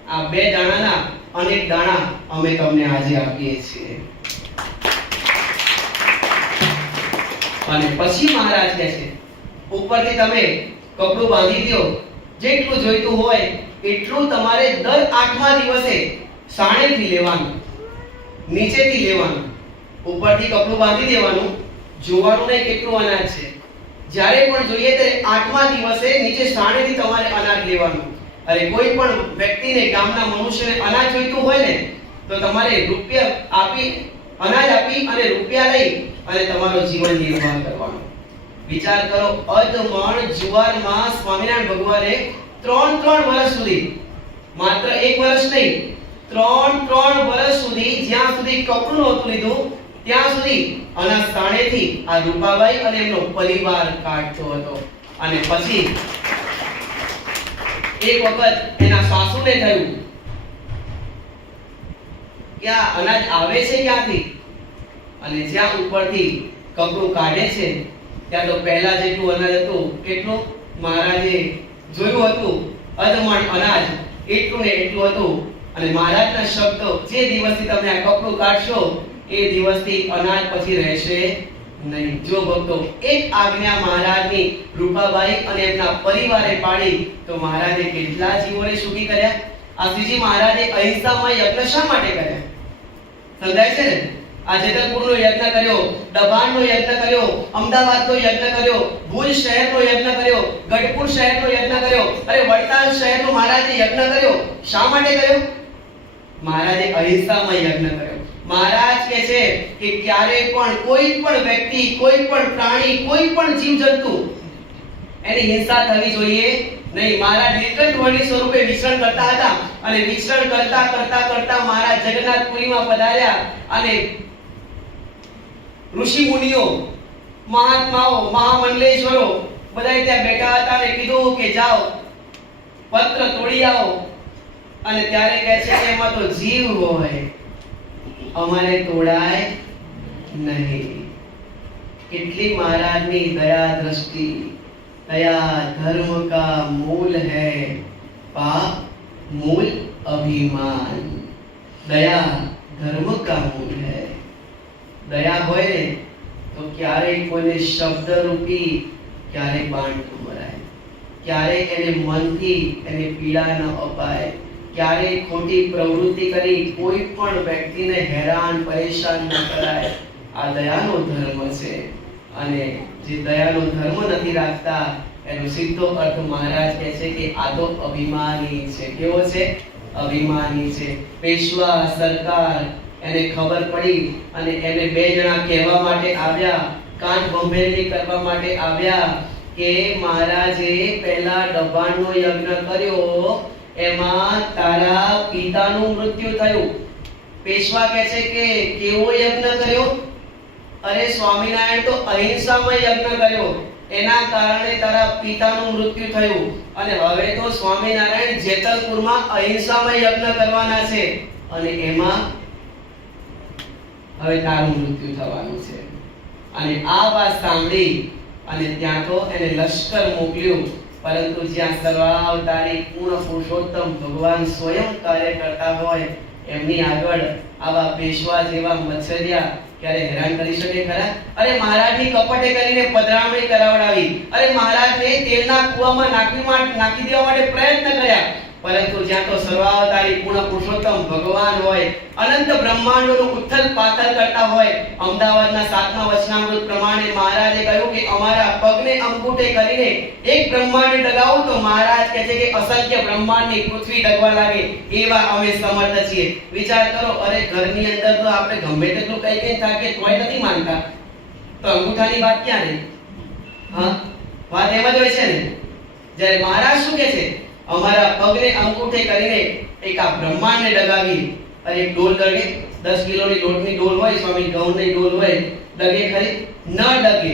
આ 2 દાણાના અનેક દાણા અમે તમને આજે આપીએ છીએ. અને પછી મહારાજ કહે છે ઉપરથી તમે કપડું બાંધી દો, જેટલું જોઈતું હોય એટલું તમારે દર 8મા દિવસે સાણેથી લેવાનું, નીચેથી લેવાનું. ઉપરથી કપડું બાંધી દેવાનું, જોવાનું નહીં કેટલું અનાજ છે. જ્યારે પણ જોઈએ ત્યારે 8મા દિવસે નીચે સાણેથી તમારે અનાજ લેવાનું. અને કોઈ પણ વ્યક્તિને, ગામના મનુષ્યને અનાજ જોઈતું હોય ને તો તમારે રૂપિયા આપી, અનાજ આપી અને રૂપિયા લઈ અને તમારો જીવન નિર્વાહ કરવાનો. વિચાર કરો, અધમણ જુવારમાં સ્વામિનારાયણ ભગવાને 3 વર્ષ સુધી, માત્ર 1 વર્ષ નહીં, 3 વર્ષ સુધી, જ્યાં સુધી કપડું નહોતું લીધું ત્યાં સુધી અનાજ સાણેથી આ રૂપાબાઈ અને એમનો પરિવાર કાઢતો હતો. અને પછી એક વખત એના સાસુને થયું કે આ અનાજ આવે છે ક્યાંથી? અને જ્યાં ઉપરથી કપડું કાઢે છે ત્યાં તો પહેલા જેટલું અનાજ હતું કેટલું મહારાજે જોયું હતું, અધમણ અનાજ એટલું ને એટલું હતું. અને મહારાજના શબ્દો, જે દિવસથી તમે આ કપડું કાઢશો એ દિવસથી અનાજ પછી રહેશે નહીં. જો ભક્તો, એક આજ્ઞા મહારાજની રૂપાબાઈ અને એમના પરિવારે પાડી તો મહારાજે કેટલા જીવોને સુખી કર્યા. આ શ્રીજી મહારાજે અહિંસામય યજ્ઞ શા માટે કર્યા? સમજાય છે ને? આ જેતલપુરનો યજ્ઞ કર્યો, દબાણનો યજ્ઞ કર્યો, અમદાવાદનો યજ્ઞ કર્યો, ભુજ શહેરનો યજ્ઞ કર્યો, ગઢપુર શહેરનો યજ્ઞ કર્યો, અરે વડતાલ શહેરનો મહારાજે યજ્ઞ કર્યો. શા માટે કર્યો? મહારાજે અહિંસામય યજ્ઞ કર્યો. મહારાજ કહે છે કે ક્યારે પણ કોઈ પણ વ્યક્તિ, કોઈ પણ પ્રાણી, કોઈ પણ જીવજંતુ એની હિંસા થવી જોઈએ નહીં. મહારાજ નીલકંઠ વર્ણી સ્વરૂપે વિચરણ કરતા હતા અને વિચરણ કરતા કરતા કરતા મહારાજ જગન્નાથપુરીમાં પધાર્યા અને ઋષિ મુનિઓ, મહાત્માઓ, મહામંડલેશ્વરો બધા ત્યાં બેઠા હતા અને કીધું કે જાઓ પત્ર તોડી આવો. અને ત્યારે કહે છે કે એમાં તો જીવ હોય, અમારે તોડાય નહીં. કેટલી મહારાજની દયા દ્રષ્ટિ. दया धर्म का मूल है, पाप मूल अभिमान. दया धर्म का मूल है. दया હોય ને તો ક્યારેય કોઈને શબ્દ રૂપી ક્યારેય બાણ ન મરાય, ક્યારેય એને મનથી એને પીડા ન અપાય, ક્યારેય ખોટી પ્રવૃત્તિ કરી કોઈ પણ વ્યક્તિને હેરાન પરેશાન ન કરાય. આ દયાનો ધર્મ છે. અને જે દયાનો ધર્મ નથી રાખતા એનો સીધો અર્થ મહારાજ કહે છે કે આ તો અભિમાની છે. કેવો છે? અભિમાની છે. પેશવા સરકાર એને ખબર પડી અને એને 2 જણા કહેવા માટે આવ્યા, કાન ભંભેરણી કરવા માટે આવ્યા કે મહારાજે પહેલા દબાણનો યજ્ઞ કર્યો, એમાં તારા પિતાનું મૃત્યુ થયું. પેશવા કહે છે કે કેવો યજ્ઞ કર્યો? અરે સ્વામિનારાયણ તો અહિંસામય યજ્ઞ કર્યો, એના કારણે તારા પિતાનું મૃત્યુ થયું. અને હવે તો સ્વામિનારાયણ જેતલપુરમાં અહિંસામય યજ્ઞ કરવાના છે અને એમાં હવે તારું મૃત્યુ થવાનું છે. અને આ વાત સાંભળી અને ત્યાં તો એને લશ્કર મોકલ્યું. પરંતુ જ્યાં સર્વાવતારી પૂર્ણ પુરુષોત્તમ ભગવાન સ્વયં કાર્ય કરતા હોય એમની આગળ આવા પેશવા જેવા મત્સરિયા ક્યારે હેરાન કરી શકે ખરા? અરે મહારાજની કપટે કરીને પધરામણી કરાવડાવી, અરે મહારાજને તેલના કૂવામાં નાખી દેવા માટે પ્રયત્ન કર્યા, પરંતુ જ્યાં તો સર્વાવતારી પૂર્ણ પુરુષોત્તમ ભગવાન હોય, અનંત બ્રહ્માંડોનું ઉથલ પાથલ કરતા હોય, અમદાવાદના 7મા વચનામૃત પ્રમાણે મહારાજે કહ્યું કે અમારા પગને અંગૂઠે કરીને એક બ્રહ્માંડ ડગાવો તો મહારાજ કહે છે કે અસંખ્ય બ્રહ્માંડની પૃથ્વી ડગવા લાગે એવા અમે સમર્થ છીએ. વિચાર કરો, અરે ઘરની અંદર તો આપણે ગમે તેટલું કઈ થાકે તોય નથી માનતા, તો અંગૂઠાની વાત ક્યાં રહી? હા, વાત એમ જ હોય છે ને. જ્યારે મહારાજ શું કહે છે? અમારા પગને અંગૂઠે કરીને એક આ બ્રહ્માંડને ડગાવી. અરે એક ડોલ ડગે, 10 કિલોની લોટની ડોલ હોય, સ્વામી ઘઉંની ડોલ હોય, ડગે ખરી? ન ડગે.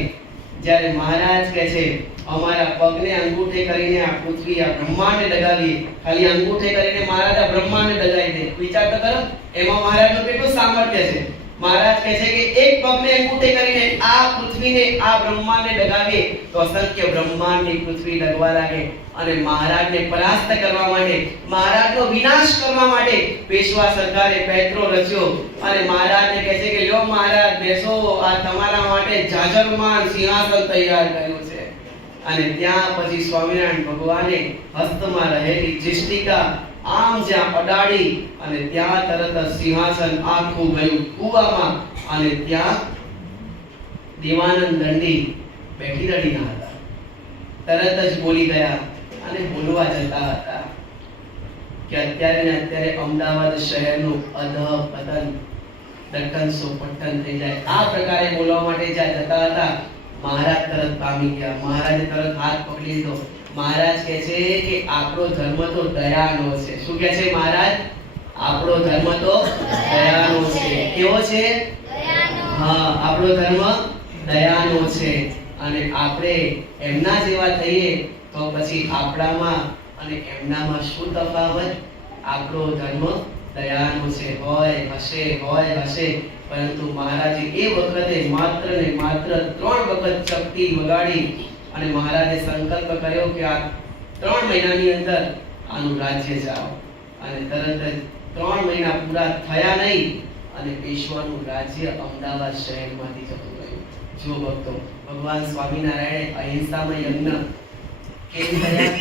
જ્યારે મહારાજ કહે છે અમારા પગને અંગૂઠે કરીને આ પૃથ્વી આ બ્રહ્માંડને ડગાવી, ખાલી અંગૂઠે કરીને મહારાજ આ બ્રહ્માંડને ડગાવી દે. વિચાર તો કરો, એમાં મહારાજનું કેટલું સામર્થ્ય છે. મહારાજ કહે છે કે એક પગને અંગૂઠે કરીને આ પૃથ્વીને આ બ્રહ્માંડને ડગાવીએ તો અસંખ્ય બ્રહ્માંડની પૃથ્વી ડગવા લાગે. અને મહારાજને પરાસ્ત કરવા માટે, મહારાજનો વિનાશ કરવા માટે પેશવા સરકારે પેત્રો રચ્યો અને મહારાજને કહે છે કે લ્યો મહારાજ બેસો, આ તમારા માટે જાજરમાન સિંહાસન તૈયાર કર્યું છે. અને ત્યાં પછી સ્વામિનારાયણ ભગવાને હસ્તમાં રહેલી જિષ્ટિકા આમ જ્યાં અડાડી અને ત્યાં તરત જ સિંહાસન આખું ગયું કૂવામાં, અને ત્યાં દેવાનંદ દંડી બેઠી રડીના હતા. તરત જ બોલી ગયા અને બોલવા જતા હતા કે અત્યારે ને અત્યારે અમદાવાદ શહેરનું અધપતન દટ્ટન સોપટ્ટન થઈ જાય. આ પ્રકારે બોલવા માટે જ્યાં જતા હતા મહારાજ તરત પામી ગયા. મહારાજે તરત હાથ પકડી લીધો. મહારાજ કહે છે કે આપણો ધર્મ તો દયાનો છે. શું કહે છે મહારાજ? આપણો ધર્મ તો દયાનો છે. કેવો છે? દયાનો. હા, આપણો ધર્મ દયાનો છે. અને આપણે એમના જેવા થઈએ તો પછી આપણામાં અને એમનામાં શું તફાવત? આપણો ધર્મ દયાનો છે. હોય હશે, પરંતુ મહારાજે એ વખતે માત્ર ને માત્ર 3 વખત ચપટી વગાડી અને મહારાજે સંકલ્પ કર્યો કે આ 3 મહિનાની અંદર આનું રાજ્ય જાઓ. અને તરત જ 3 મહિના પૂરા થયા નહીં અને પેશવાનું રાજ્ય અમદાવાદ શહેરમાંથી જતું રહ્યું. જો ભક્તો, ભગવાન સ્વામિનારાયણે અહિંસામય યજ્ઞ કેમ કર્યા?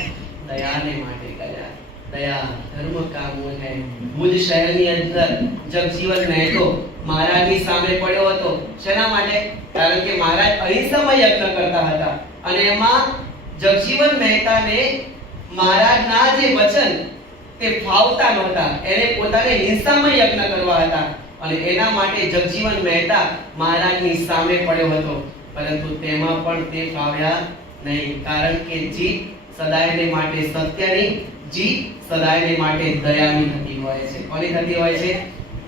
દયાને માટે કર્યા. દયા ધર્મ કામો હે. ભુજ શહેરની અંદર જગજીવન મહેતો મહારાજની સામે પડ્યો હતો. શેના માટે? કારણ કે મહારાજ અહિંસામય યજ્ઞ કરતા હતા અને એમાં જગજીવન મહેતાને મહારાજના જે વચન તે ફાવતા નહોતા. એને પોતાને હિંસામય યજ્ઞ કરવા હતા અને એના માટે જગજીવન મહેતા મહારાજની સામે પડ્યો હતો. પરંતુ તેમાં પણ તે ફાવ્યા નહીં, કારણ કે જીત સદાયને માટે સત્યની, જીત સદાયને માટે દયાની થતી હોય છે. કોની થતી હોય છે?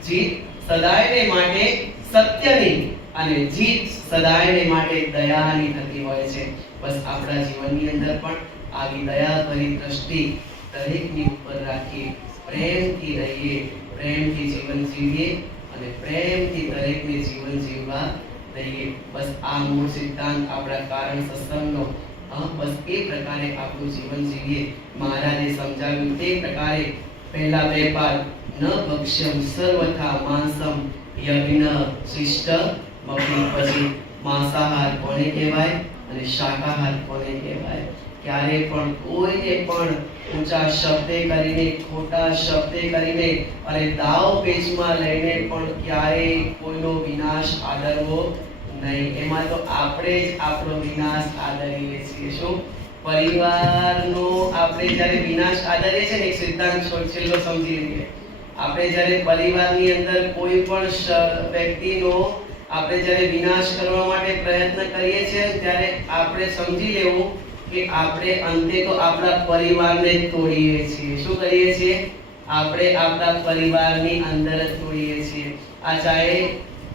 જીત સદાયને માટે સત્યની અને જીત સદાયને માટે દયાની થતી હોય છે. બસ આપણા જીવનની અંદર પણ આવી દયાભરી દ્રષ્ટિ દરેકની ઉપર રાખીએ, પ્રેમથી રહીએ, પ્રેમથી જીવન જીવીએ અને પ્રેમથી દરેકને જીવન જીવવા દઈએ. બસ આ મૂળ સિદ્ધાંત આપણા કારણ સત્સંગનો, બસ એ પ્રકારે આપણું જીવન જીવીએ. મહારાજે સમજાવ્યું તે પ્રકારે પહેલા 2 પાદ ન ભક્ષ્યમ સર્વથા માંસમ યજ્ઞ શિષ્ટ મફી. પછી માંસાહાર કોને કહેવાય અને શાકાહાર કોને કહેવાય? ક્યારે પણ કોઈને પણ ઊંચા શબ્દે કરીને, ખોટા શબ્દે કરીને અને દાવ પેચમાં લઈને પણ ક્યારેય કોઈનો વિનાશ આદરવો નહીં. એમાં તો આપણે જ આપણો વિનાશ આદરીએ છીએ. શું? પરિવારનો આપણે જ્યારે વિનાશ આદરીએ છીએ ને, એક સિદ્ધાંત છેલ્લો સમજી લઈએ. આપણે જ્યારે પરિવારની અંદર કોઈ પણ વ્યક્તિનો આપણે જ્યારે વિનાશ કરવા માટે પ્રયત્ન કરીએ છીએ ત્યારે આપણે સમજી લેવું કે આપણે અંતે તો આપણા પરિવારને જ તોડીએ છીએ. શું કરીએ છીએ? આપણે આપણા પરિવારની અંદર જ તોડીએ છીએ. આ ચાહે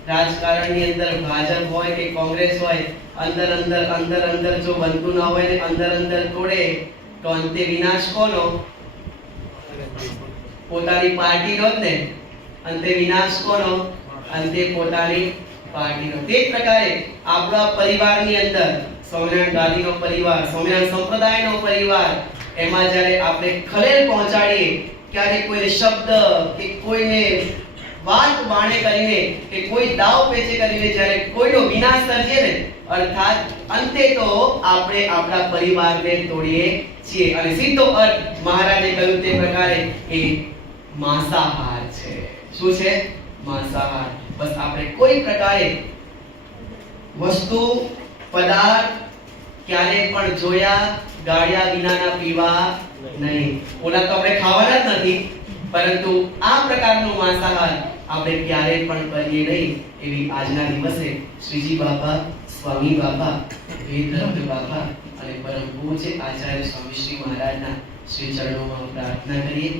રાજકારણની અંદર ભાજપ હોય કે કોંગ્રેસ હોય, અંદર જો બનતું ન હોય ને અંદર તોડે તો અંતે વિનાશ કોનો? પોતાની પાર્ટીનો જ ને. અંતે વિનાશ કોનો? અંતે પોતાની પાર્ટીનો. તે જ પ્રકારે આપણા પરિવારની અંદર સ્વામિનારાયણ ગાદીનો પરિવાર, સ્વામિનારાયણ સંપ્રદાયનો પરિવાર, એમાં જ્યારે આપણે ખલેલ પહોંચાડીએ, ક્યારે કોઈને શબ્દ કે કોઈને વાત બાણે કરીને કે કોઈ દાવ પેચે કરીને જ્યારે કોઈનો વિનાશ સર્જે ને, અર્થાત અંતે તો આપણે આપણા પરિવારને તોડીએ છીએ. અને સીધો અર્થ મહારાજે કહ્યું તે પ્રકારે એ માંસાહાર છે. શું છે? માંસાહાર. બસ આપણે કોઈ પ્રકારે વસ્તુ પદાર્થ ક્યારે પણ જોયા ગાળ્યા વિનાના પીવા નહીં. ઓલા તો આપણે ખાવાના જ નથી, પરંતુ આ પ્રકારનું માંસાહાર આપણે ક્યારે પણ કરીએ નહીં. એવી આજના દિવસે શ્રીજી બાપા, સ્વામી બાપા, વેદરત્ન બાપા અને પરમ પૂજ્ય આચાર્ય સ્વામી શ્રી મહારાજના શ્રી ચરણોમાં પ્રાર્થના કરીએ.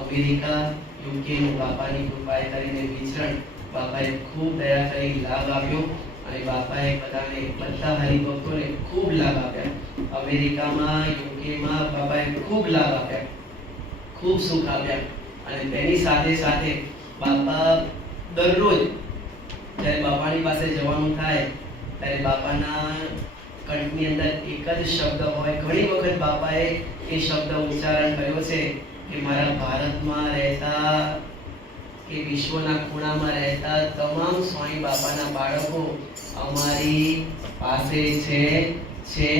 અમેરિકા, યુકે નું બાપાની કૃપાએ કરીને વિચરણ બાપાએ ખૂબ દયા કરી લાભ આપ્યો અને બાપાએ બધાને, બધા હરિભક્તોને ખૂબ લાભ આપ્યા. અમેરિકામાં, યુકેમાં બાપાએ ખૂબ લાભ આપ્યા, ખૂબ સુખ આપ્યા. અને તેની સાથે સાથે બાપા દરરોજ જ્યારે બાપાની પાસે જવાનું થાય ત્યારે બાપાના કંઠની અંદર એક જ શબ્દ હોય. ઘણી વખત બાપાએ એ શબ્દ ઉચ્ચારણ કર્યો છે કે મારા ભારતમાં રહેતા કે વિશ્વના ખૂણામાં રહેતા તમામ સ્વામી બાપાના બાળકો અમારી પાસે છે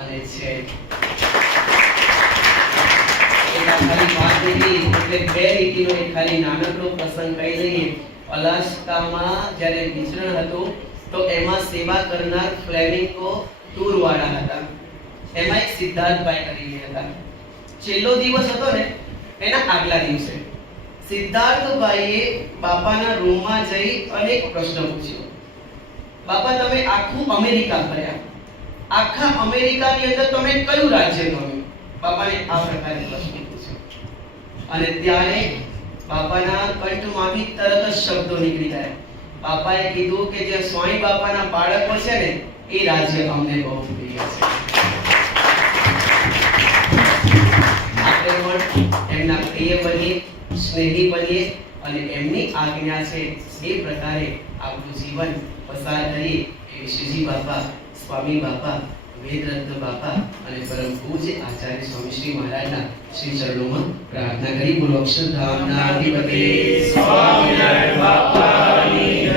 અને છે. ખાલી વાત નથી, એટલે બે લીટીનો એક ખાલી નાનકડો પ્રસંગ કહી દઈએ. અલાસ્કામાં જ્યારે વિચરણ હતું તો એમાં સેવા કરનાર ફ્લેમિંગો ટૂર વાળા હતા. એમાં એક સિદ્ધાર્થભાઈ કરીને હતા. છેલ્લો દિવસ હતો ને એના આગલા દિવસે સિદ્ધાર્થભાઈએ બાપાના રૂમમાં જઈ અને એક પ્રશ્ન પૂછ્યો. બાપા, તમે આખું અમેરિકા ફર્યા, આખા અમેરિકાની અંદર તમે કયું રાજ્ય ગમ્યું? બાપાને આ પ્રકારે પ્રશ્ન પૂછ્યો. અને ત્યારે બાપાના કંઠમાંથી તરત જ શબ્દો નીકળી ગયા. બાપાએ કીધું કે જે સ્વામી બાપાના બાળકો છે ને એ રાજ્ય અમને બહુ પ્રિય છે. આપણે પણ એમના પ્રિય બનીએ, સ્નેહી બનીએ અને એમની આજ્ઞા છે એ પ્રકારે આપણું જીવન પસાર કરીએ. એ શ્રીજી બાપા, સ્વામી બાપા, વેદરત્ન બાપા અને પરમ પૂજ્ય આચાર્ય સ્વામી શ્રી મહારાજના શ્રી ચરણોમાં પ્રાર્થના કરી. બોલો અક્ષરધામના અધિપતિ સ્વામિનારાયણ બાપાની